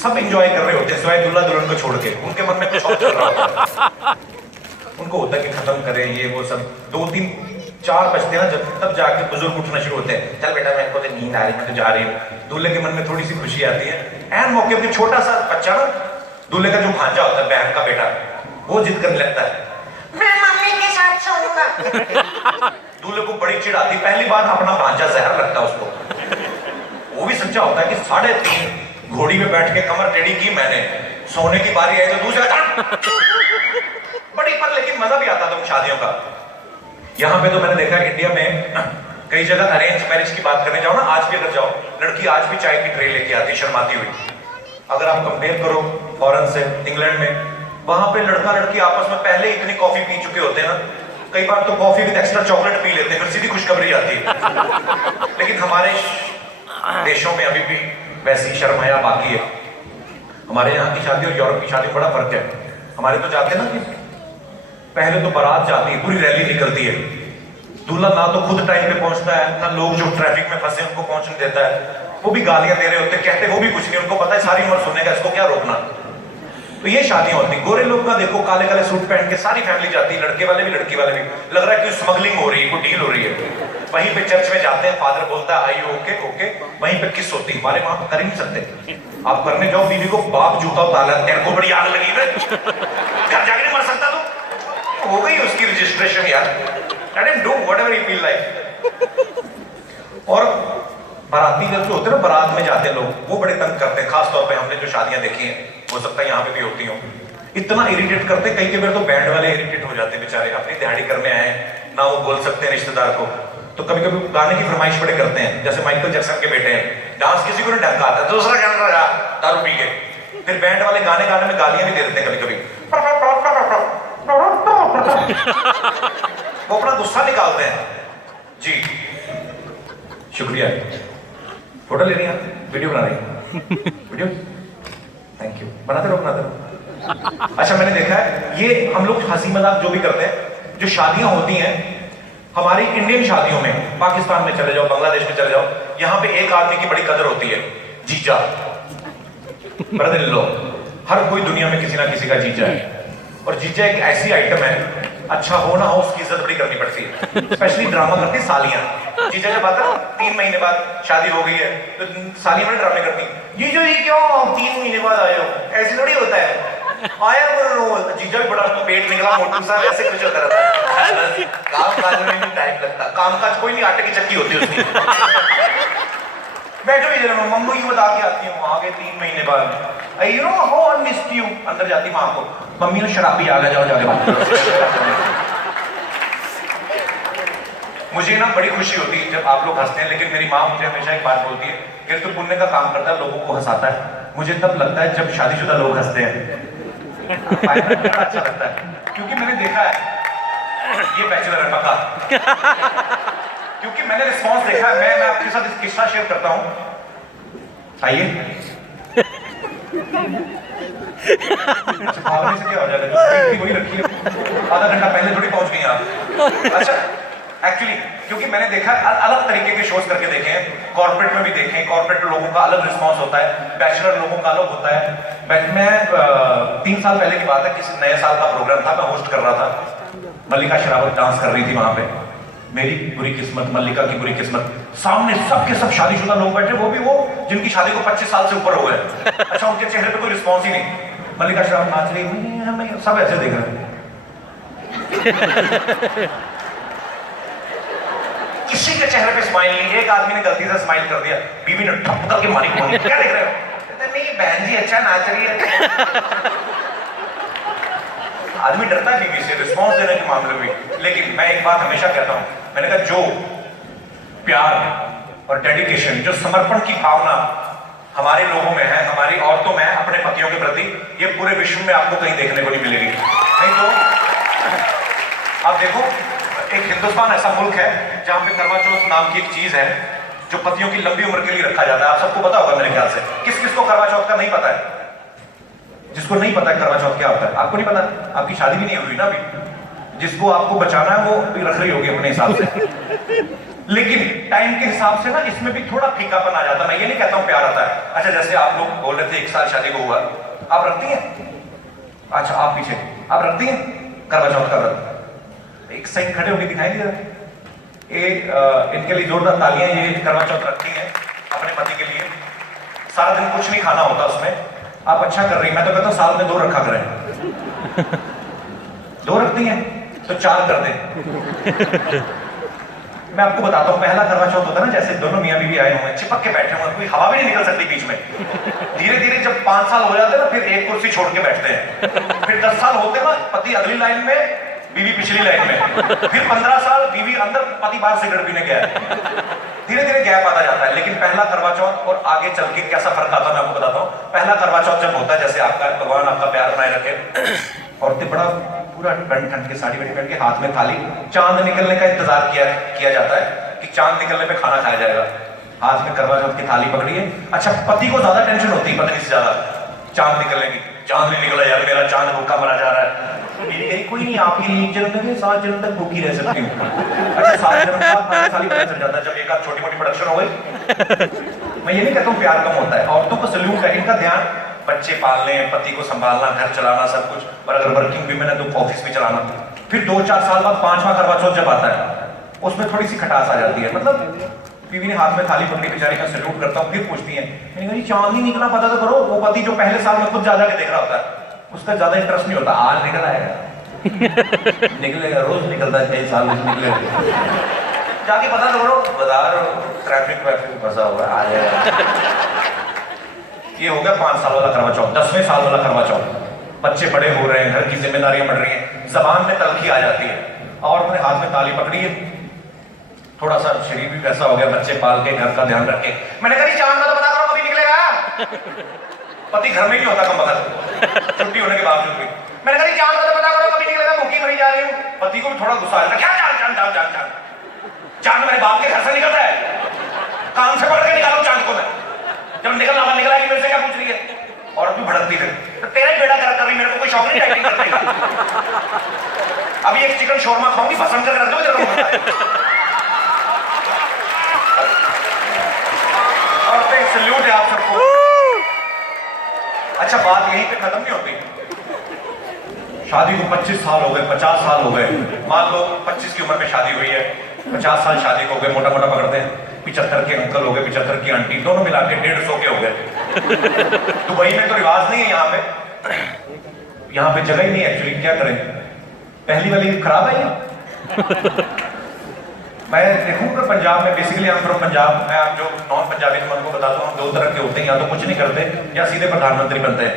सब एंजॉय कर रहे होते हैं सिवाय दूल्हा दुल्हन को छोड़ के, उनके मन में कुछ और चल रहा होता है। उनको होता है कि खत्म करें ये वो सब। 2-3-4 बजते हैं जब, तब जाके बुजुर्ग उठना शुरू होते हैं, चल बेटा मेरे को तो नींद आ रही, मैं तो जा रही हूँ। दूल्हे के मन में थोड़ी सी खुशी आती है। ऐन मौके पे छोटा सा बच्चा ना, दूल्हे का जो भांजा होता है, बहन का बेटा, वो जिद करने लगता है, मैं मम्मी के साथ सोऊंगा। दूल्हे को बड़ी चिढ़ आती, पहली बार अपना भांजा जहर लगता है उसको। वो भी सच्चा होता है कि 3.5 घोड़ी में बैठ के कमर टेढ़ी की मैंने, सोने की बारी आई तो दूसरा बड़ी पर, लेकिन मजा भी आता था उन शादियों का। यहाँ पे तो मैंने देखा इंडिया में कई जगह अरेंज मैरिज की बात करने जाओ ना, आज भी अगर जाओ, लड़की आज भी चाय की ट्रे लेके आती शर्माती हुई। अगर आप कंपेयर करो फॉरेन से, इंग्लैंड में, वहां पे लड़का लड़की आपस में पहले इतनी कॉफी पी चुके होते हैं ना, कई बार तो coffee with extra chocolate P लेते हैं, फिर सीधी खुशखबरी आती है। लेकिन हमारे देशों में अभी भी वैसी शर्मया बाकी है। हमारे यहाँ की शादी और यूरोप की शादी में बड़ा फर्क है। हमारे तो जाते हैं ना कि पहले तो बारात जाती है, पूरी रैली निकलती है, दूल्हा ना तो खुद टाइम पे पहुंचता है, ना लोग जो ट्रैफिक में फंसे उनको पहुंचने देता है, वो भी गालियां दे रहे होते, कहते वो भी कुछ नहीं, उनको पता है सारी उम्र सुनने का, इसको क्या रोकना। तो ये शादियां होती। गोरे लोग का देखो, काले काले सूट पहन के सारी फैमिली जाती है, लड़के वाले भी लड़की वाले भी, लग रहा है कि स्मगलिंग हो रही है, कोई डील हो रही है। वहीं पे चर्च में जाते हैं, फादर बोलता है आई ओके ओके, वहीं पे किस होती है। हमारे वहां कर ही नहीं सकते, आप करने जाओ बीवी को बाप जूता उतारा, तेरे को बड़ी आग लगी है, घर जाके नहीं मर सकता तू, हो गई उसकी रजिस्ट्रेशन यार, let him do whatever he feel like। और बाराती जब जो होते हैं ना, बारात में जाते हैं लोग, वो बड़े तंग करते हैं, खास तौर पे हमने जो शादियां देखी हैं, हो सकता है यहाँ पे भी होती हो, इतना इरिटेट करते हैं। कई बार तो बैंड वाले इरिटेट हो जाते हैं बेचारे, अपनी दिहाड़ी करने आए ना, वो बोल सकते हैं रिश्तेदार को, तो कभी कभी गाने की फरमाइश बड़े करते हैं। जैसे माइकल जैक्सन के बेटे हैं, डांस किसी को नहीं ढंग का आता, दूसरा गाना लगा दारू पी के, फिर बैंड वाले गाने गाने में गालियां भी दे देते हैं कभी कभी। वो अपना गुस्सा निकालते हैं। जी शुक्रिया। फोटो ले रही हैं, वीडियो बना रही हैं? Video, thank you. बनाते रहो बनाते रहो। अच्छा मैंने देखा है ये हम लोग हंसी मजाक जो भी करते हैं, जो शादियां होती हैं हमारी इंडियन शादियों में, पाकिस्तान में चले जाओ, बांग्लादेश में चले जाओ, यहाँ पे एक आदमी की बड़ी कदर होती है, जीजा, ब्रदर इन लॉ। हर कोई दुनिया में किसी ना किसी का जीजा है, और जीजा एक ऐसी आइटम है, अच्छा हो ना हो उसकी इज्जत बड़ी करनी पड़ती है। स्पेशली ड्रामा करती सालियां। जीजा जब आता है 3 महीने बाद शादी हो गई है तो सालियां बड़े ड्रामे करती, जीजो ये क्यों 3 महीने बाद आए हो, ऐसे थोड़ी होता है, आया जीजा भी बड़ा पेट निकला मोटू सा, ऐसे कुछ होता रहता है। काम काज में भी टाइम लगता, काम काज कोई नहीं, आटे की चक्की होती है उसकी। बैठो ही जरा, मम्मी की बता के आती हूँ, आ गए 3 महीने बाद, you know how I missed you. अंदर जाती माँ को, मम्मी ने शराबी आ गया, जाओ जाके बात करो। मुझे ना बड़ी खुशी होती है जब आप लोग हंसते हैं, लेकिन मेरी माँ मुझे हमेशा एक बात बोलती है कि तू पुण्य का काम करता है, लोगों को हंसाता है। मुझे तब लगता है जब शादीशुदा लोग हंसते हैं, अच्छा लगता है, क्योंकि मैंने देखा है ये बैचलर है पक्का। क्योंकि मैंने रिस्पॉन्स देखा है। मैं आपके साथ इस किस्सा शेयर करता हूं, आइए। भागने से क्या हो जाएगा, वही रखी है, आधा घंटा पहले थोड़ी पहुंच गई आप। अच्छा एक्चुअली क्योंकि मैंने देखा अलग तरीके के शोज करके देखे हैं, कॉर्पोरेट में भी देखे हैं, कॉर्पोरेट लोगों का अलग रिस्पॉन्स होता है, बैचलर लोगों का अलग होता है। मैं 3 साल पहले की बात है, किसी नए साल का प्रोग्राम था, मैं होस्ट कर रहा था, मल्लिका शेरावत डांस कर रही थी वहां पे। मेरी बुरी किस्मत, मल्लिका की बुरी किस्मत, सामने सबके सब शादीशुदा लोग बैठे, वो भी वो जिनकी शादी को 25 साल से ऊपर हो गए। अच्छा उनके चेहरे पे कोई रिस्पॉन्स ही नहीं। मल्लिका शेरावत नाच रही, सब ऐसे देख रहे हैं। किसी के चेहरे पे स्माइल नहीं। एक आदमी ने गलती से स्माइल कर दिया, बीवी ने ठप करके मारी, क्या देख रहे हो? नहीं बहन जी अच्छा नाच रही है। आदमी डरता है बीवी से रिस्पॉन्स देने के मामले में। लेकिन मैं एक बात हमेशा कहता हूं, मैंने कहा जो प्यार और डेडिकेशन, जो समर्पण की भावना हमारे लोगों में है, हमारी औरतों में है अपने पतियों के प्रति, ये पूरे विश्व में आपको कहीं देखने को नहीं मिलेगी। नहीं तो आप देखो, एक हिंदुस्तान ऐसा मुल्क है जहां पे करवा चौथ नाम की एक चीज है जो पतियों की लंबी उम्र के लिए रखा जाता है। आप सबको पता होगा मेरे ख्याल से। किस किस को करवा चौथ का नहीं पता है? जिसको नहीं पता है करवा चौथ क्या होता है, आपको नहीं पता, आपकी शादी भी नहीं हुई ना अभी। जिसको आपको बचाना है वो भी रख रही होगी अपने हिसाब से। लेकिन टाइम के हिसाब से ना इसमें भी थोड़ा फीकापन आ जाता है। मैं ये नहीं कहता हूं प्यार आता है। अच्छा जैसे आप लोग बोल रहे थे 1 साल शादी को हुआ, आप रखती हैं? अच्छा आप पीछे, आप रखती हैं करवा चौथ का व्रत? एक साइड खड़े होकर दिखाई दे रहा है। इनके लिए जोरदार तालियां। ये करवा चौथ रखती हैं अपने पति के लिए। सारा दिन कुछ नहीं खाना होता उसमें। आप अच्छा कर रही हैं। मैं तो कहता हूं साल में 2 रखा करें। 2 रखती हैं तो 4 कर दें। मैं आपको बताता हूं, पहला करवा चौथ होता है ना, जैसे दोनों मियां बीवी आए हुए हैं, चिपक के बैठे हुए हैं, कोई हवा भी नहीं निकल सकती बीच में। धीरे धीरे जब 5 साल हो जाते हैं ना, फिर एक कुर्सी छोड़ के बैठते हैं। फिर 10 साल होते हैं ना, पति अगली लाइन में, बीवी पिछली लाइन में। फिर 15 साल बीवी अंदर, पति बाहर सिगरेट पीने गया है। धीरे धीरे गैप आता जाता है। लेकिन पहला करवा चौथ और आगे चल के कैसा फर्क आता है मैं आपको बताता हूँ। पहला करवा चौथ जब होता है, जैसे आपका भगवान आपका प्यार बनाए रखे, औरतें बड़ा पूरा ठंड के साड़ी वाड़ी पहन के, हाथ में थाली, चांद निकलने का इंतजार किया जाता है कि चांद निकलने पे खाना खाया जाएगा। हाथ में करवा चौथ की थाली पकड़ी है। अच्छा पति को ज्यादा टेंशन होती है पत्नी से ज्यादा चांद निकलने की। चांद नहीं निकला यार, मेरा चांद भूखा मरा जा रहा है। कोई नहीं, आपकी 1 जन्म तक 7 जन्म तक भूखी रह सकती हूँ। अच्छा 7 जन्म बाद थाली पता चल जाता है जब एक आध छोटी मोटी प्रोडक्शन हो गई। मैं ये नहीं कहता हूँ प्यार कम होता है, औरतों को सल्यूट है, इनका ध्यान बच्चे पालने, पति को संभालना, घर चलाना, सब कुछ। और अगर वर्किंग वीमेन है तो ऑफिस भी चलाना। फिर 2-4 साल बाद 5वां करवा चौथ जब आता है, उसमें थोड़ी सी खटास आ जाती है। मतलब बीवी ने हाथ में थाली पकड़ी, बेचारी का सल्यूट करता हूँ। फिर पूछती है, मैंने कहा चांद नहीं निकला पता तो करो। वो पति जो पहले साल में खुद जा के देख रहा होता है, उसका ज्यादा इंटरेस्ट नहीं होता। आज निकल आएगा, निकलेगा, रोज निकलता है, 6 साल में निकलेगा। जाके पता तो करो, बाजार ट्रैफिक फंसा हुआ आ जाएगा। ये हो गया 5 साल वाला करवा चौथ। 10वें साल वाला करवा चौथ, बच्चे बड़े हो रहे हैं, घर की जिम्मेदारियां बढ़ रही हैं, जबान में तलखी आ जाती है, और अपने हाथ में ताली पकड़ी है, थोड़ा सा शरीर भी वैसा हो गया, बच्चे पाल के, घर का ध्यान रख के। मैंने कहा चांद का तो पता करो कभी निकलेगा। पति घर में नहीं होता कम वक्त, छुट्टी होने के बावजूद भी। मैंने कहा चांद का तो पता करो कभी निकलेगा, भूखी मरी जा रही हूँ। पति को भी थोड़ा गुस्सा आता है, क्या चांद चांद चांद चांद चांद। चांद मेरे बाप के घर से निकलता है, कान से पकड़ के निकालो चांद को मैं। जब निकलना बंद निकला कि मेरे से क्या पूछ रही है? और भी भड़कती फिर तो तेरे बेड़ा कर रही, मेरे को कोई शौक नहीं टाइपिंग करने का। अभी एक चिकन शोरमा खाऊंगी, भसम कर रख दो तेरे को। और सल्यूट है आप सबको। अच्छा, बात यहीं पे खत्म नहीं होती। शादी को 25 साल हो गए, 50 साल हो गए, मान लो 25 की उम्र में शादी हुई है, 50 साल शादी को हो गए, मोटा मोटा पकड़ते हैं, 75 के अंकल हो गए, 75 की आंटी, दोनों मिला के 150 के हो गए। दुबई में तो रिवाज नहीं है, यहाँ पे जगह ही नहीं है एक्चुअली, क्या करें? पहली वाली खराब है ये। मैं देखूंगा पंजाब में, बेसिकली हम फ्रॉम पंजाब, मैं आप जो नॉन पंजाबी मन को बताता हूँ, दो तरह के होते हैं, या तो कुछ नहीं करते या सीधे प्रधानमंत्री बनते हैं,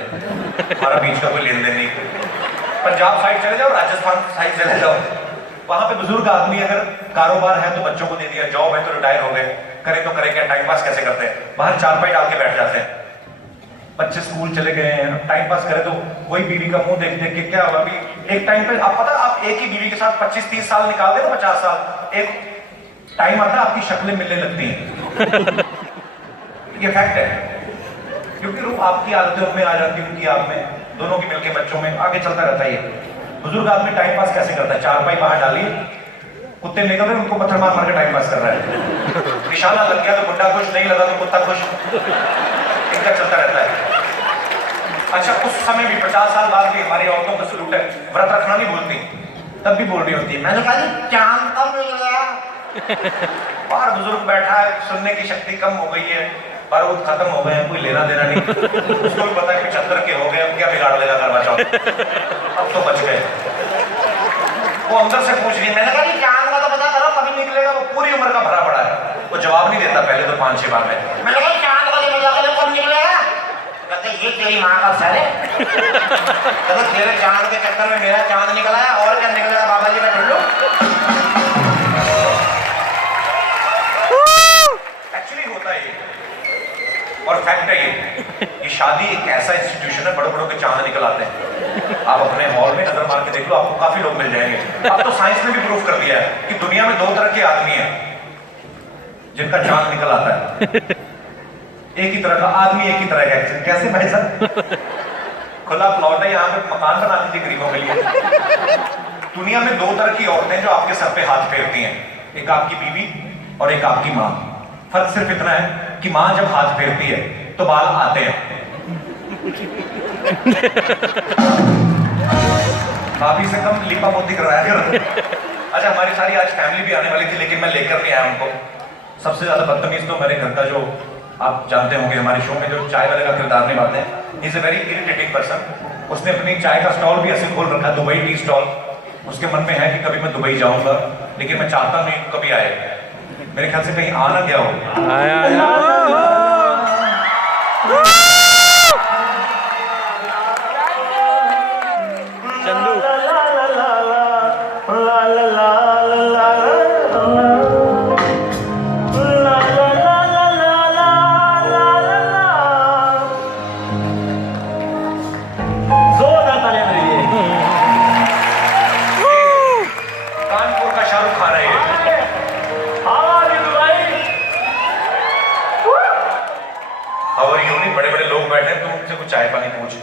हमारा बीच का कोई लेन देन नहीं। पंजाब साइड चले जाओ, राजस्थान साइड चले जाओ, वहां पे बुजुर्ग आदमी अगर कारोबार है तो बच्चों को दे दिया, जॉब है तो रिटायर हो गए, करे तो करे क्या, टाइम पास कैसे करते हैं? बाहर चारपाई डाल के बैठ जाते हैं। बच्चे स्कूल चले गए हैं, टाइम पास करे तो वही बीवी का मुंह देख देख के क्या होगा? अभी एक टाइम पे आप पता, आप एक ही बीवी के साथ 25-30 साल निकाल दे ना, 50 साल, एक टाइम आता है आपकी शक्लें मिलने लगती हैं। ये फैक्ट है, क्योंकि रूह आपकी आदतें उनमें आ जाती है, उनकी आप में, दोनों की मिलके बच्चों में आगे चलता रहता है। बुजुर्ग आदमी टाइम पास कैसे करता है? चारपाई बाहर डालिए, कुत्ते निकल रहे, उनको पत्थर मार मार के टाइम पास कर रहा है। निशाना लग गया तो बुड्ढा खुश, नहीं लगा तो कुत्ता खुश, इनका चलता रहता है। अच्छा, उस समय भी 50 साल बाद भी हमारी औरतों का सलूट है, व्रत रखना नहीं भूलती, तब भी बोल रही होती है, मैंने कहा चांद कब मिल गया? बाहर बुजुर्ग बैठा है, सुनने की शक्ति कम हो गई है, बारूद खत्म हो गए हैं, कोई लेना देना नहीं, उसको भी पता है 75 के हो गए, अब क्या बिगाड़ लेगा करवा चौथ, अब तो बच गए। वो अंदर से पूछ रही है, मैंने कहा चांद का तो पता करो कभी निकलेगा, वो पूरी उम्र का भरा पड़ा है, वो जवाब नहीं देता पहले तो 5-6 बार में। मैंने कहा चांद वाले मजा करो कब निकलेगा? कहते ये तेरी माँ का सर है। कहते तेरे चांद के चक्कर में मेरा चांद निकला है, और क्या निकलेगा बाबा जी, मैं ढूंढ लूं। एक्चुअली होता है ये, और फैक्ट है ये शादी एक ऐसा इंस्टीट्यूशन है, बड़े बड़ों के चांद निकल आते हैं। आप अपने हॉल में नजर मार के देख लो, आपको काफी लोग मिल जाएंगे। अब तो साइंस ने भी प्रूव कर दिया है कि दुनिया में 2 तरह के आदमी हैं जिनका चांद निकल आता है। एक ही तरह का आदमी, एक ही तरह का एक्शन। कैसे भाई साहब? खुला प्लॉट है, यहाँ पे मकान बना दीजिए गरीबों के लिए। दुनिया में 2 तरह की औरतें जो आपके सर पे हाथ फेरती हैं, एक आपकी बीवी और एक आपकी माँ। फर्क सिर्फ इतना है कि माँ जब हाथ फेरती है तो बाल आते हैं, भाभी से कम लिपा पोती करवाया कर। अच्छा, हमारी सारी आज फैमिली भी आने वाली थी, लेकिन मैं लेकर नहीं आया उनको। सबसे ज्यादा बदतमीज तो मेरे घर का, जो आप जानते होंगे हमारे शो में जो चाय वाले का किरदार निभाते हैं, he is a very irritating person. उसने अपनी चाय का स्टॉल भी ऐसे खोल रखा है, दुबई टी स्टॉल। उसके मन में है कि कभी मैं दुबई जाऊंगा, लेकिन मैं चाहता नहीं कभी आए। मेरे ख्याल से कहीं आ ना गया हो। चाय पानी पूछ,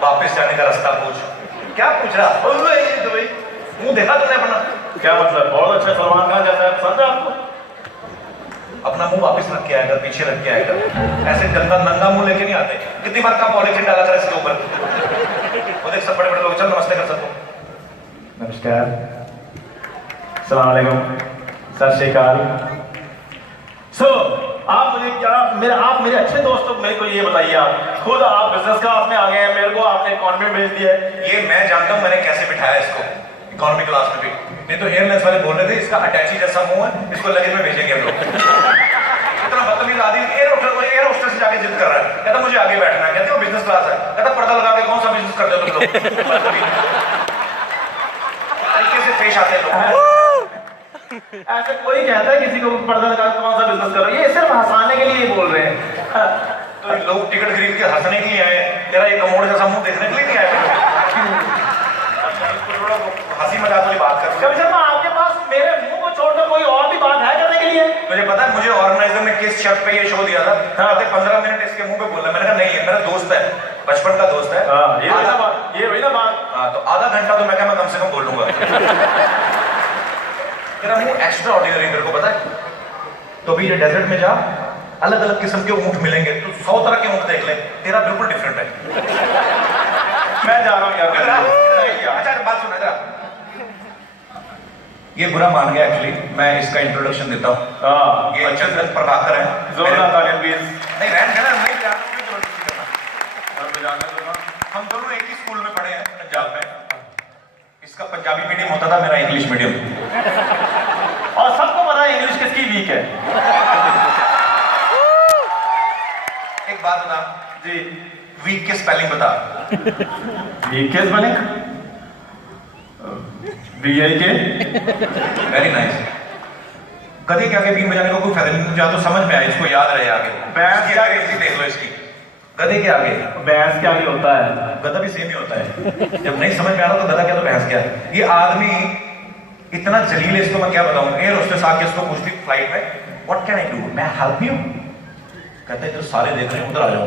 वापस जाने का रास्ता पूछ, क्या पूछ रहा? मुंह देखा तुमने अपना? क्या मतलब? बहुत अच्छा, सलमान खान जैसा है, समझा आपको? अपना मुंह वापस रख के आएगा, पीछे रख के आएगा, ऐसे गंदा नंगा मुंह लेके नहीं आते। कितनी बार का पॉलिथिन डाला कर इसके ऊपर? वो देख, सब बड़े बड़े लोग। चल नमस्ते कर सबको। नमस्कार, सलाम अलैकुम, सत श्री अकाल। आप मुझे क्या, आप मेरे अच्छे दोस्त हो, मेरे को ये बताइए, आप खुद आप बिजनेस क्लास में आ गए हैं, मेरे को आपने इकोनॉमी में भेज दिया है। ये मैं जानता हूँ मैंने कैसे बिठाया इसको इकोनॉमी क्लास में भी। नहीं तो एयरलाइंस वाले बोल रहे थे इसका अटैची जैसा मुंह है, इसको लगेज में भेजेंगे हम लोग। इतना बदतमीज आदमी एयर होस्टेस से जाके जिद कर रहा है, कहता मुझे आगे बैठना है, कहते वो बिजनेस क्लास है, कहता पर्दा लगा के कौन सा बिजनेस करते हो तुम लोग? तरीके से पेश आते हैं लोग। ऐसे कोई कहता है किसी को पर्दा लगा के कौन सा बिजनेस करो? ये सिर्फ हंसाने के लिए बोल रहे हैं। तो लोग टिकट खरीद के हंसने के लिए आए, तेरा ये कमोड़ जैसा मुंह देखने के लिए नहीं आए। हंसी मजाक वाली बात कर। कभी शर्मा, आपके पास मेरे मुंह को छोड़कर कोई लिए? मुझे पता है, मुझे ऑर्गेनाइजर ने किस शर्त पे ये शो दिया था। कहते 15 मिनट इसके मुंह पे बोलना। मैंने कहा नहीं है, मेरा दोस्त है, बचपन का दोस्त है। ये वही ना बात। हाँ, तो आधा घंटा तो मैं कम से कम बोल लूंगा। तेरा मुंह एक्स्ट्रा ऑर्डिनरी, मेरे को पता है। तो अभी ये डेजर्ट में जा, अलग अलग किस्म के ऊंट मिलेंगे, तो 100 तरह के ऊंट देख ले, तेरा बिल्कुल डिफरेंट है। मैं जा रहा हूँ यार। अच्छा बात सुन इधर। ये बुरा मान गया एक्चुअली, मैं इसका इंट्रोडक्शन देता हूँ। ये चंदन प्रभाकर है। जोरदार तालियां प्लीज। नहीं रहन देना, नहीं जबरदस्ती करना। हम दोनों एक ही स्कूल में पढ़े हैं पंजाब में। इसका पंजाबी मीडियम होता था, मेरा इंग्लिश मीडियम। और सबको पता है इंग्लिश किसकी वीक है। एक बात बता जी, वीक की स्पेलिंग बता। वीक के स्पेलिंग VIK। Very nice. गधे के आगे बीन बजाने का कोई फायदा नहीं, जा तो समझ में आए, इसको याद रहे आगे। भैंस इसकी अंग्रेजी देख लो इसकी। गधे के आगे भैंस क्या ही होता है? गधा भी सेम ही होता है। जब नहीं समझ में आ रहा तो गधा क्या तो भैंस क्या। ये आदमी इतना जलील है, इसको मैं क्या बताऊं। एयर होस्टेस आके इसको पूछती फ्लाइट में, व्हाट कैन आई डू, मैं हेल्प यू। कहते हैं तो सारे देख रहे हैं, उधर आ जाओ।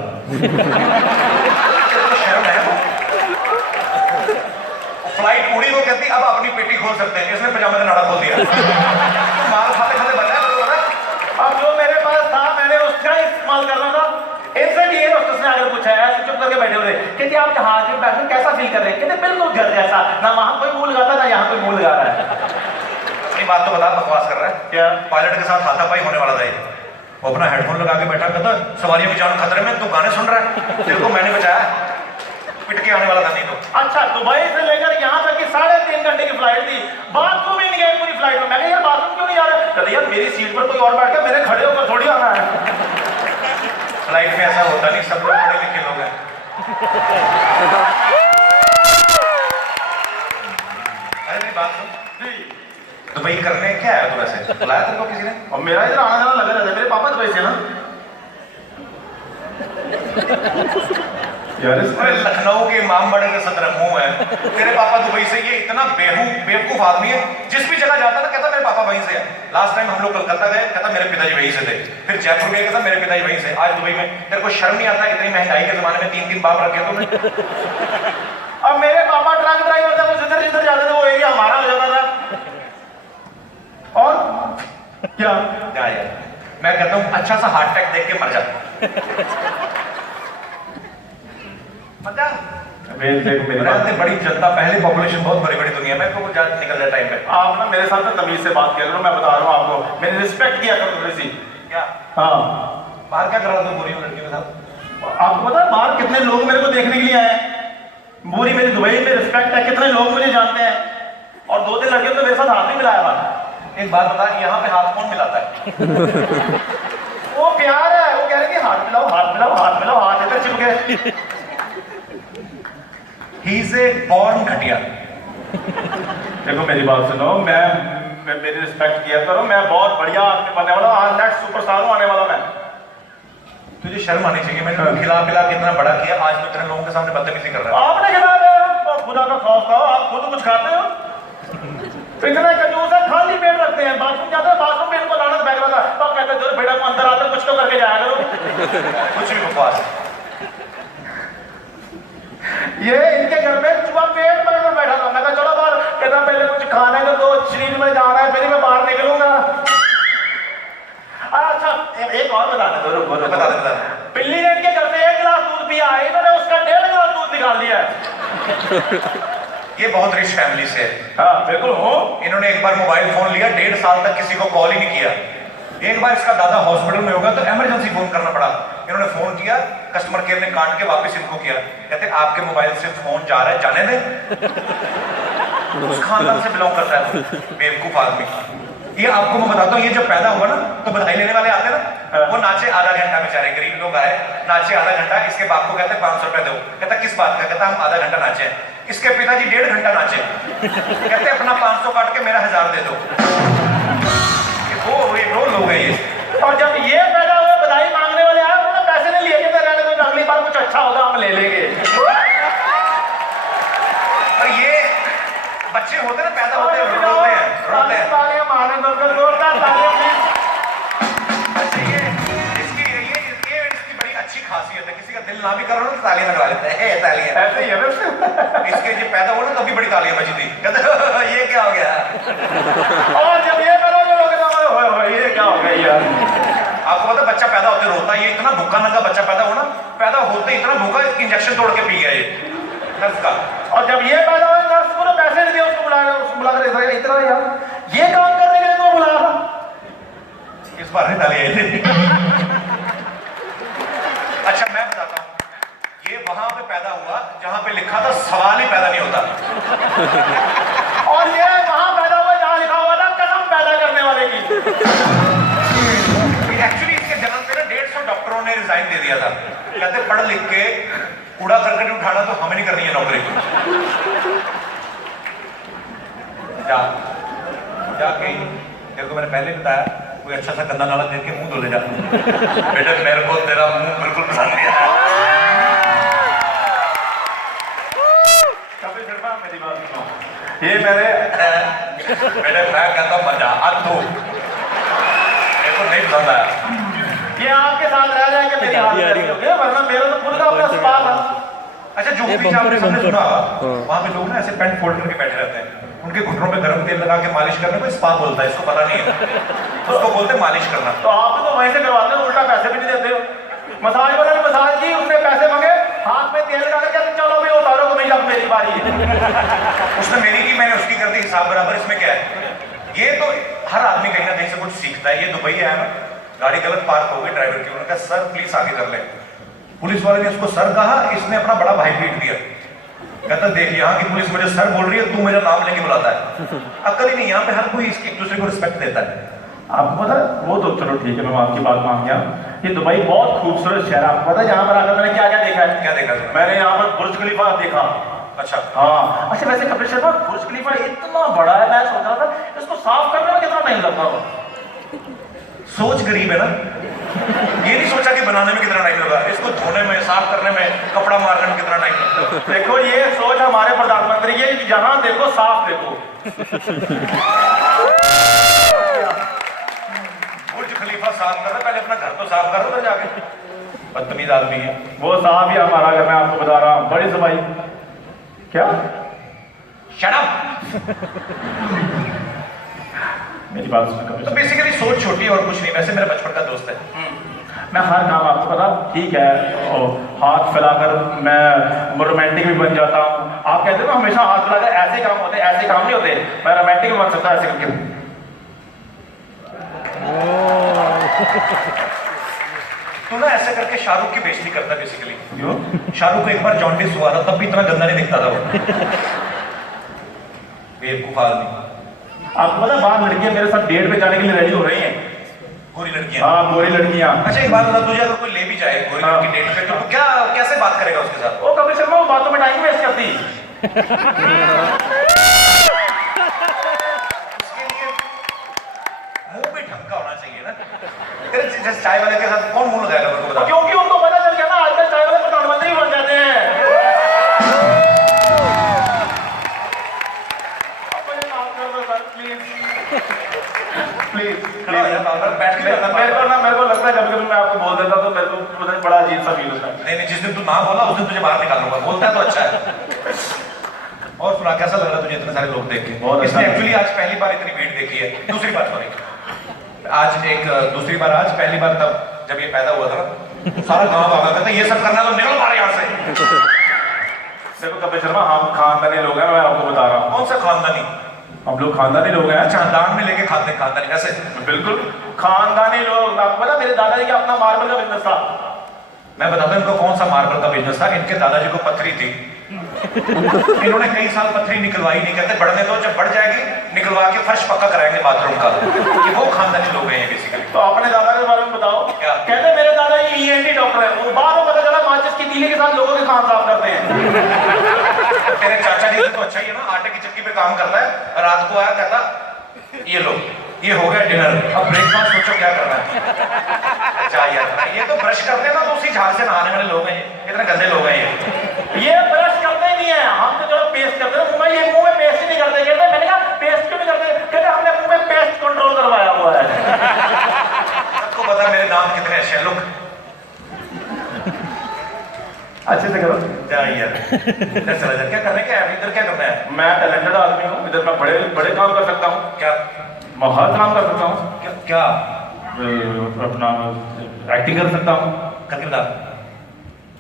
तो शर्म है। फ्लाइट उड़ी, वो कहती अब अपनी पेटी खोल सकते हैं। इसने पजामे का नाड़ा खोल दिया। तो माल खाते खाते बचा है। अब जो मेरे पास था मैंने उसका इस्तेमाल करना था। इनसे भी एयर होस्टेस ने आकर पूछा, ऐसे चुप करके बैठे हुए, कहते आप जहाज में बैठे कैसा फील कर रहे हैं? कहते बिल्कुल घर जैसा, ना वहां कोई मुंह लगाता ना यहाँ कोई मुंह लगा रहा है। अपनी बात तो बता, बकवास कर रहा है क्या? पायलट के साथ हाथापाई होने वाला था ये। वो अपना हेडफोन लगा के बैठा, कहता सवारियों की जान खतरे में, तू गाने सुन रहा है, तेरे को मैंने बचाया। पिट के आने वाला था नहीं तो। अच्छा, दुबई से लेकर यहाँ तक की 3.5 घंटे की फ्लाइट थी, बाथरूम ही नहीं गए पूरी फ्लाइट में। मैं कहा यार बाथरूम क्यों नहीं आ रहा? कहते यार मेरी सीट पर कोई और बैठ गया, मेरे खड़े होकर थोड़ी आना है। फ्लाइट में ऐसा होता नहीं, सब लोग पढ़े लिखे लोग हैं। अरे मेरी बात सुन, दुबई करने क्या है? तो वैसे बुलाया तेरे को किसी ने? और मेरा इधर आना जाना लगा रहता है, मेरे पापा दुबई से ना। यार अरे लखनऊ के इमाम बड़े के सदर मुंह है, तेरे पापा दुबई से। ये इतना बेवकूफ आदमी है, जिस भी जगह जाता ना कहता मेरे पापा वहीं से है। लास्ट टाइम हम लोग कलकत्ता गए, कहता मेरे पिताजी वहीं से थे। फिर जयपुर गए, कहता मेरे पिताजी वहीं से। आज दुबई में। तेरे को शर्म नहीं आता? इतनी महंगाई के जमाने में 3-3 बाप रखे तुमने। अब मेरे पापा ट्रक ड्राइवर थे, वो जिधर जिधर जाते थे वो एरिया हमारा हो जाता था। और क्या यार, मैं कहता हूँ अच्छा सा हार्ट अटैक देख के मर जा। बड़ी जनता, पहले पॉपुलेशन बहुत बड़ी बड़ी दुनिया में, तो जान निकल जाए टाइम पे। आप ना मेरे साथ तमीज से बात किया करो, मैं बता रहा हूँ आपको, मेरी रिस्पेक्ट किया करो थोड़ी सी। क्या? हाँ, बाहर क्या कर रहा था बुरी लड़की के साथ? आपको पता है बाहर कितने लोग मेरे को देखने के लिए आए हैं? पूरी मेरी दुबई में रिस्पेक्ट है, कितने लोग मुझे जानते हैं। और 2-3 लड़के तो मेरे साथ हाथ नहीं मिलाया था। एक बात बता, यहाँ पे हाथ कौन मिलाता है? वो प्यार है, वो कह रहे कि हाथ मिलाओ हाथ मिलाओ हाथ मिलाओ, हाथ इधर चिपके। He is a born घटिया। देखो मेरी बात सुनो, मैं मेरी रिस्पेक्ट किया करो, मैं बहुत बढ़िया आदमी बनने वाला हूँ, नेक्स्ट सुपरस्टार हूँ आने वाला मैं। तुझे शर्म आनी चाहिए, मैंने तुझे खिला पिला के इतना बड़ा किया, आज तो इतने लोगों के सामने बदतमीजी कर रहा है। आपने खिला दिया, खुदा का खौफ था, आप खुद कुछ खाते हो? इतना कंजूस है, खाली पेट रखते हैं, बाथरूम जाते हैं, बाथरूम में इनको लानत बैठ रहा था, तो कहते हैं बेटा को अंदर आते कुछ तो करके जाया करो। कुछ भी बकवास। ये इनके घर में चूहा पेट में बैठा था, मैं कहा चलो बाहर, कहता पहले कुछ खाने को दो, शरीर में जाना है, फिर मैं बाहर निकलूंगा। अच्छा एक और बताने दो, रुको रुको, बता दे। पिल्ली ने इनके घर में 1 गिलास दूध पिया, इन्होंने उसका 1.5 गिलास दूध निकाल दिया है। ये बहुत रिच फैमिली से है। हाँ बिल्कुल हो। इन्होंने एक बार मोबाइल फोन लिया, 1.5 साल तक किसी को कॉल ही नहीं किया। एक बार इसका दादा हॉस्पिटल में होगा तो इमरजेंसी फोन करना पड़ा, इन्होंने फोन किया, कस्टमर केयर ने काट के वापस इनको किया, कहते आपके मोबाइल से फोन जा रहा है, जाने दे। उस खानदान से बिलोंग करता है बेवकूफ आदमी। ये आपको मैं बताता हूँ, ये जब पैदा हुआ ना तो बधाई लेने वाले आते ना, वो नाचे आधा घंटा, बेचारे गरीब लोग आए, नाचे आधा घंटा। इसके बाप को कहते 500 रुपए दो, कहता किस बात का? कहता हम आधा घंटा नाचे। इसके पिताजी 1.5 घंटा नाचे, कहते अपना 500 काट के मेरा 1000 दे दो। वो लोग हैं ये। और जब ये पैदा हुए बधाई मांगने वाले आए, उन्होंने पैसे नहीं लिए, कहते रहने दो, अगली बार कुछ अच्छा होगा हम ले लेंगे। और ये बच्चे होते ना पैदा होते हैं, रोते हैं। तालियां मारने दो, जोरदार तालियां प्लीज। किसी का दिल ना भी कर रहा हो तो तालियां लगा लेते हैं, तालियां। ऐसे ही है ना। इसके ये पैदा हुआ ना तभी बड़ी तालियां बजी थी, कहते ये क्या हो गया। और जब ये करोगे लोग ये क्या हो गया यार। आपको पता बच्चा पैदा होते रोता, ये इतना भूखा नंगा बच्चा पैदा हुआ ना, पैदा होते इतना भूखा इंजेक्शन तोड़ के पी गया ये नर्स का। और जब ये पैदा हुआ नर्स को ना पैसे नहीं दिए, उसको बुला इतना यार ये काम करने के लिए तो बुला रहा। इस बार नहीं तालियां। अच्छा मैं बताता हूँ, ये वहां पे पैदा हुआ जहां पे लिखा था सवाल ही पैदा नहीं होता, और ये वहां पैदा हुआ जहां लिखा हुआ था कसम पैदा करने वाले की। एक्चुअली इसके जन्म पे ना 150 डॉक्टरों ने रिजाइन दे दिया था, कहते पढ़ लिख के कूड़ा करकट उठाना तो हमें नहीं करनी है नौकरी। जा कहीं तेरे को मैंने पहले बताया, कोई अच्छा सा गंदा नाला देख के मुंह धो ले जा। बेटा मेरे को तेरा मुंह बिल्कुल पसंद नहीं आया। कपिल शर्मा मेरी बात सुनो, ये मेरे बेटे मैं कहता हूँ मजा आज धो, मेरे को नहीं पसंद आया। ये आपके साथ रह जाएंगे मेरी हालत ऐसी होगी, वरना मेरा तो खुद का अपना स्पा था। अच्छा जो भी आपने सामने सुना वहां पे लोग ना ऐसे पैंट फोल्ड करके बैठे रहते हैं, उनके घुटनों पे गर्म तेल लगा के मालिश करने को स्पा बोलता है, इसको पता नहीं है, उसको बोलते हैं मालिश करना। तो आप तो वहीं से करवाते हो, उल्टा पैसे भी नहीं देते हो। मसाज वाले ने मसाज की, उसने पैसे मांगे, हाथ में तेल लगा के चलो भी उतारो तो अब मेरी बारी है। उसने मेरी की, मैंने उसकी कर दी, हिसाब बराबर। इसमें क्या है, ये तो हर आदमी कहीं ना कहीं से कुछ सीखता है। ये दुबई है ना, गाड़ी गलत पार्क हो गई, ड्राइवर की, उन्होंने कहा सर प्लीज आगे कर ले। पुलिस वाले ने उसको सर कहा, इसने अपना बड़ा भाई पीट दिया। कहता देख यहाँ की पुलिस मुझे सर बोल रही है, तू मेरा नाम लेके बुलाता है। अक्ल ही नहीं, यहाँ पे हर कोई एक दूसरे को रिस्पेक्ट देता है। आपको पता है, वो तो चलो ठीक है, मैं आपकी बात मान गया। ये दुबई बहुत खूबसूरत शहर है। आपको पता है यहाँ पर आकर मैंने क्या क्या देखा है? क्या देखा तुमने? मैंने यहाँ पर बुर्ज खलीफा देखा। अच्छा हाँ, अच्छा वैसे कपिल शर्मा, बुर्ज खलीफा इतना बड़ा है, मैं सोच रहा था इसको साफ करने में कितना टाइम लगता होगा। सोच गरीब है ना, ये नहीं सोचा कि बनाने में कितना टाइम लगा, इसको धोने में, साफ करने में, कपड़ा मारने में कितना टाइम लगता। देखो ये सोच हमारे प्रधानमंत्री की, जहां देखो साफ देखो। बुर्ज खलीफा साफ कर रहा है, पहले अपना घर तो साफ कर रहा जाके। बदतमीज आदमी है वो साफ ही हमारा घर, मैं आपको बता रहा हूँ, बड़ी सफाई। क्या शट अप। मेरी बात सुनो। तो बेसिकली सोच छोटी और कुछ नहीं। वैसे मेरा बचपन का दोस्त है, मैं हर काम आपको पता ठीक है, और हाथ फैलाकर मैं रोमांटिक भी बन जाता हूँ। आप कहते हो ना हमेशा हाथ फैलाकर ऐसे काम होते, ऐसे काम नहीं होते। मैं रोमांटिक भी बन सकता ऐसे करके। तू ना ऐसे करके शाहरुख की बेइज्जती करता बेसिकली। क्यों? शाहरुख को एक बार जॉन्डिस हुआ था, तब भी इतना गंदा नहीं दिखता था वो। बेवकूफ आदमी। आपको पता बाहर लड़कियां मेरे साथ डेट पे जाने के लिए रेडी हो रही हैं। गोरी लड़कियां? हाँ, गोरी लड़कियां। अच्छा एक बात बता, तुझे अगर कोई ले भी जाए गोरी लड़की डेट पे, तो तू क्या कैसे बात करेगा उसके साथ? वो कपिल शर्मा वो बातों में टाइम वेस्ट करती। उसके लिए मुंह भी ढंग का होना चाहिए ना। तेरे जैसे चाय वाले के साथ कौन मुंह लगाएगा मेरे को बता? क्योंकि उनको पता चल गया ना आजकल चाय वाले प्रधानमंत्री बन जाते हैं। मेरे को लगता है जब मैं आपको बोल देता तो मेरे को बड़ा अजीब सा फील होता है। नहीं, जिस दिन तू ना बोला उस दिन तुझे बाहर निकालूंगा। बोलता है तो अच्छा है। और सुना, कैसा लग रहा तुझे इतने सारे लोग देख के? बहुत इसने अच्छा। एक्चुअली आज पहली बार इतनी भीड़ देखी है। दूसरी बात सॉरी, आज एक दूसरी बार, आज पहली बार तब जब ये पैदा हुआ था ना, सारा गांव आगा कहता ये सब करना तो निकल मारे यहाँ से। देखो कपिल शर्मा, हम खानदानी लोग हैं, मैं आपको बता रहा हूँ। कौन सा खानदानी? हम लोग खानदानी लोग हैं। अच्छा, दान में लेके खाते खानदानी ऐसे? बिल्कुल खानदानी लोग। आपको पता मेरे दादाजी का अपना मार्बल का बिजनेस था। मैं बताता हूँ इनको कौन सा मार्बल का बिजनेस था। इनके दादाजी को पथरी थी, इन्होंने कई साल पथरी निकलवाई नहीं। कहते बढ़ने दो, जब बढ़ जाएगी निकलवा के फर्श पक्का कराएंगे बाथरूम का। ये वो खानदानी लोग हैं बेसिकली। तो अपने दादा के बारे में बताओ। क्या? कहते मेरे दादाजी ENT डॉक्टर है। वो बाद में पता चला माचिस की तीली के साथ लोगों के कान साफ करते हैं। तेरे चाचा जी तो अच्छा ही है ना, आटे की चक्की पे काम करता है। रात को आया कहता ये लो, ये हो गया डिनर, अब ब्रेकफास्ट सोचो क्या करना है। अच्छा यार, ये तो ब्रश करते हैं ना, तो उसी झाग से नहाने वाले लोग हैं। कितने गंदे लोग हैं ये ब्रश करते ही नहीं है। हम तो चलो पेस्ट करते हैं, मुंह में पेस्ट ही नहीं करते। कहते मैंने कहा पेस्ट क्यों नहीं करते? कहते हमने मुंह में पेस्ट कंट्रोल करवाया हुआ है। सबको पता मेरे दांत कितने अच्छे हैं। लुक अच्छे से करो। जा यार, इधर चला जा। क्या करने क्या है इधर, क्या करना है? मैं टैलेंटेड आदमी हूँ, इधर मैं बड़े बड़े काम कर सकता हूँ। क्या मैं हर काम कर सकता हूँ। क्या क्या अपना एक्टिंग कर सकता हूँ। करके बता।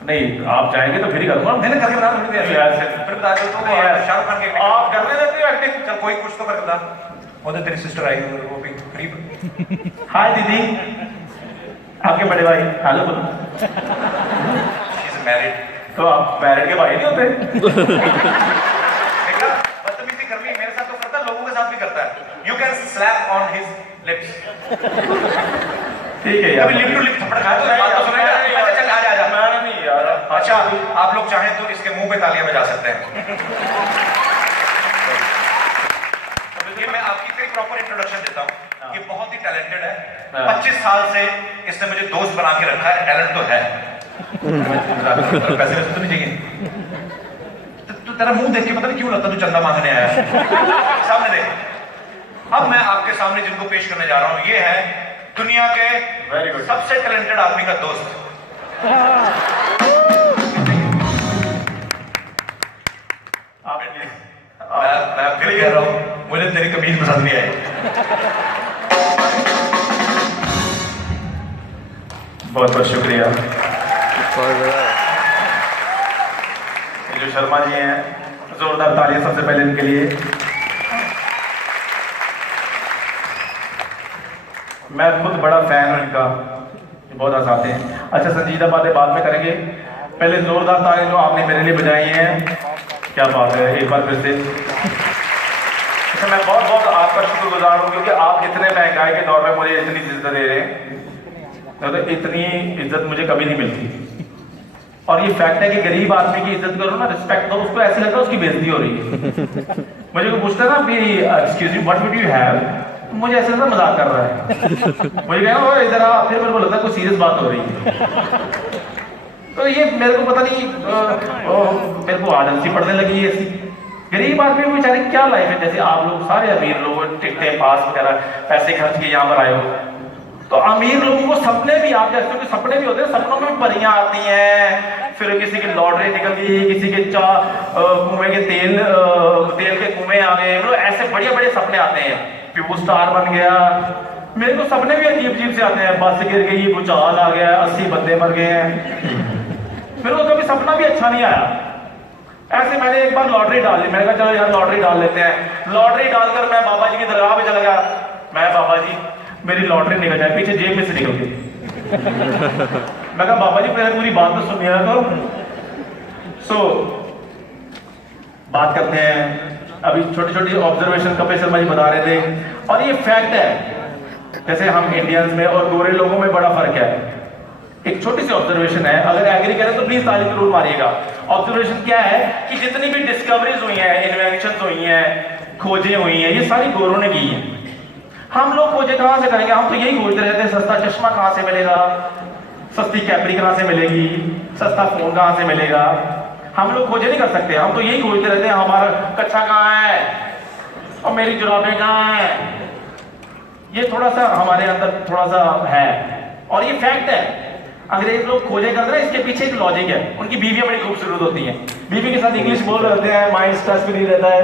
नहीं, आप चाहेंगे तो फिर ही करूँगा। नहीं करके बता, थोड़ी देर ऐसे फिर बता दो। तो शाहरुख खान के आप करने देते हो एक्टिंग? चल कोई कुछ तो करके बता। वो तो तेरी सिस्टर आई, वो भी करीब। हाय दीदी, आपके बड़े भाई हेलो बोलो। She is married. तो आप मैरिड के भाई नहीं होते? देखा, बदतमीजी कर ली, मेरे साथ तो करता है, लोगों के साथ भी करता है। You can slap on his lips. ठीक है यार। कभी लिप टू लिप थप्पड़ खाया तो बात तो सुनेगा। अच्छा चल आ जा। मैं नहीं यार। अच्छा आप लोग चाहें तो इसके मुंह पे तालियां बजा सकते हैं। ये मैं आपकी एक प्रॉपर इंट्रोडक्शन देता हूँ। ये बहुत ही टैलेंटेड है। 25 साल से इसने मुझे दोस्त बना के रखा है। टैलेंट तो है। पैसे वैसे तो नहीं चाहिए। तो तेरा मुंह देख के पता नहीं क्यों लगता तू चंदा मांगने आया है। सामने देख। अब मैं आपके सामने जिनको पेश करने जा रहा हूँ, ये है दुनिया के वेरी गुड सबसे टैलेंटेड आदमी का दोस्त। मैं फिर कह रहा हूँ, मुझे तेरी कमीज पसंद नहीं आई। बहुत बहुत शुक्रिया। ये जो शर्मा जी हैं, जोरदार तालियां सबसे पहले इनके लिए। मैं खुद बड़ा फैन हूँ इनका, ये बहुत हंसाते हैं। अच्छा संजीदा बातें बाद में करेंगे, पहले जोरदार तालियां जो आपने मेरे लिए बजाई हैं, क्या बात है। एक बार फिर से अच्छा, मैं बहुत बहुत आपका शुक्रगुजार हूँ, क्योंकि आप इतने महंगाई के दौर में मुझे इतनी इज्जत दे रहे हैं। तो इतनी इज्जत मुझे कभी नहीं मिलती। और ये फैक्ट है कि गरीब आदमी की इज्जत करो ना, रिस्पेक्ट दो, उसको ऐसे लगता है उसकी बेइज्जती हो रही है। मुझे कोई पूछता है ना कि excuse me what would you have, मुझे ऐसे लगता मजाक कर रहा है। मुझे कहना इधर आ, फिर मेरे को लगता है कोई सीरियस बात हो रही है। तो ये मेरे को पता नहीं, मेरे को आदत सी पड़ने लगी है ऐसी। गरीब आदमी को बेचारे क्या लाइफ है। जैसे आप लोग सारे अमीर लोग टिकटें पास वगैरह पैसे खर्च के यहाँ पर आए हो, तो अमीर लोगों को सपने भी, आप जैसे के सपने भी होते हैं, सपनों में परियां आती हैं, फिर किसी की लॉटरी निकल गई, किसी के कुएं के तेल के कुएं आ गए, मतलब ऐसे बढ़िया बड़े सपने आते हैं। फिर स्टार बन गया। मेरे को सपने भी अजीब अजीब से आते हैं, बस गिर गई, भूचाल आ गया, 80 बंदे मर गए हैं। मेरे को कभी सपना भी अच्छा नहीं आया। ऐसे मैंने एक बार लॉटरी डाल ली, मैंने कहा चलो यार लॉटरी डाल लेते हैं। लॉटरी डालकर मैं बाबा जी की दरगाह पे चला गया। मैं बाबा जी मेरी लॉटरी निकल जाए, पीछे जेब में से निकल गई। मैं कहा बाबा जी पहले पूरी बात तो सुनिए तो। बात करते हैं। अभी छोटी छोटी ऑब्जर्वेशन कपिल शर्मा जी बता रहे थे, और ये फैक्ट है। जैसे हम इंडियंस में और गोरे लोगों में बड़ा फर्क है। एक छोटी सी ऑब्जर्वेशन है, अगर एग्री करें तो प्लीज ताली जरूर मारिएगा। ऑब्जर्वेशन क्या है कि जितनी भी डिस्कवरीज हुई हैं, इन्वेंशन हुई हैं, खोजें हुई हैं, ये सारी गोरों ने की हैं। हम लोग खोजे कहां से करेंगे? हम तो यही खोजते रहते हैं, सस्ता चश्मा कहां से मिलेगा, सस्ती कैपरी कहां से मिलेगी, सस्ता फोन कहां से मिलेगा। हम लोग खोजे नहीं कर सकते, हम तो यही खोजते रहते हैं, हमारा कच्छा कहाँ है और मेरी जुराबें कहाँ हैं। ये थोड़ा सा हमारे अंदर थोड़ा सा है, और ये फैक्ट है। अंग्रेज लोग खोजे करते हैं, इसके पीछे एक लॉजिक है। उनकी बीवियां बड़ी खूबसूरत होती हैं, बीवी के साथ इंग्लिश बोल रहे होते हैं, माइंड स्ट्रेस भी नहीं रहता है।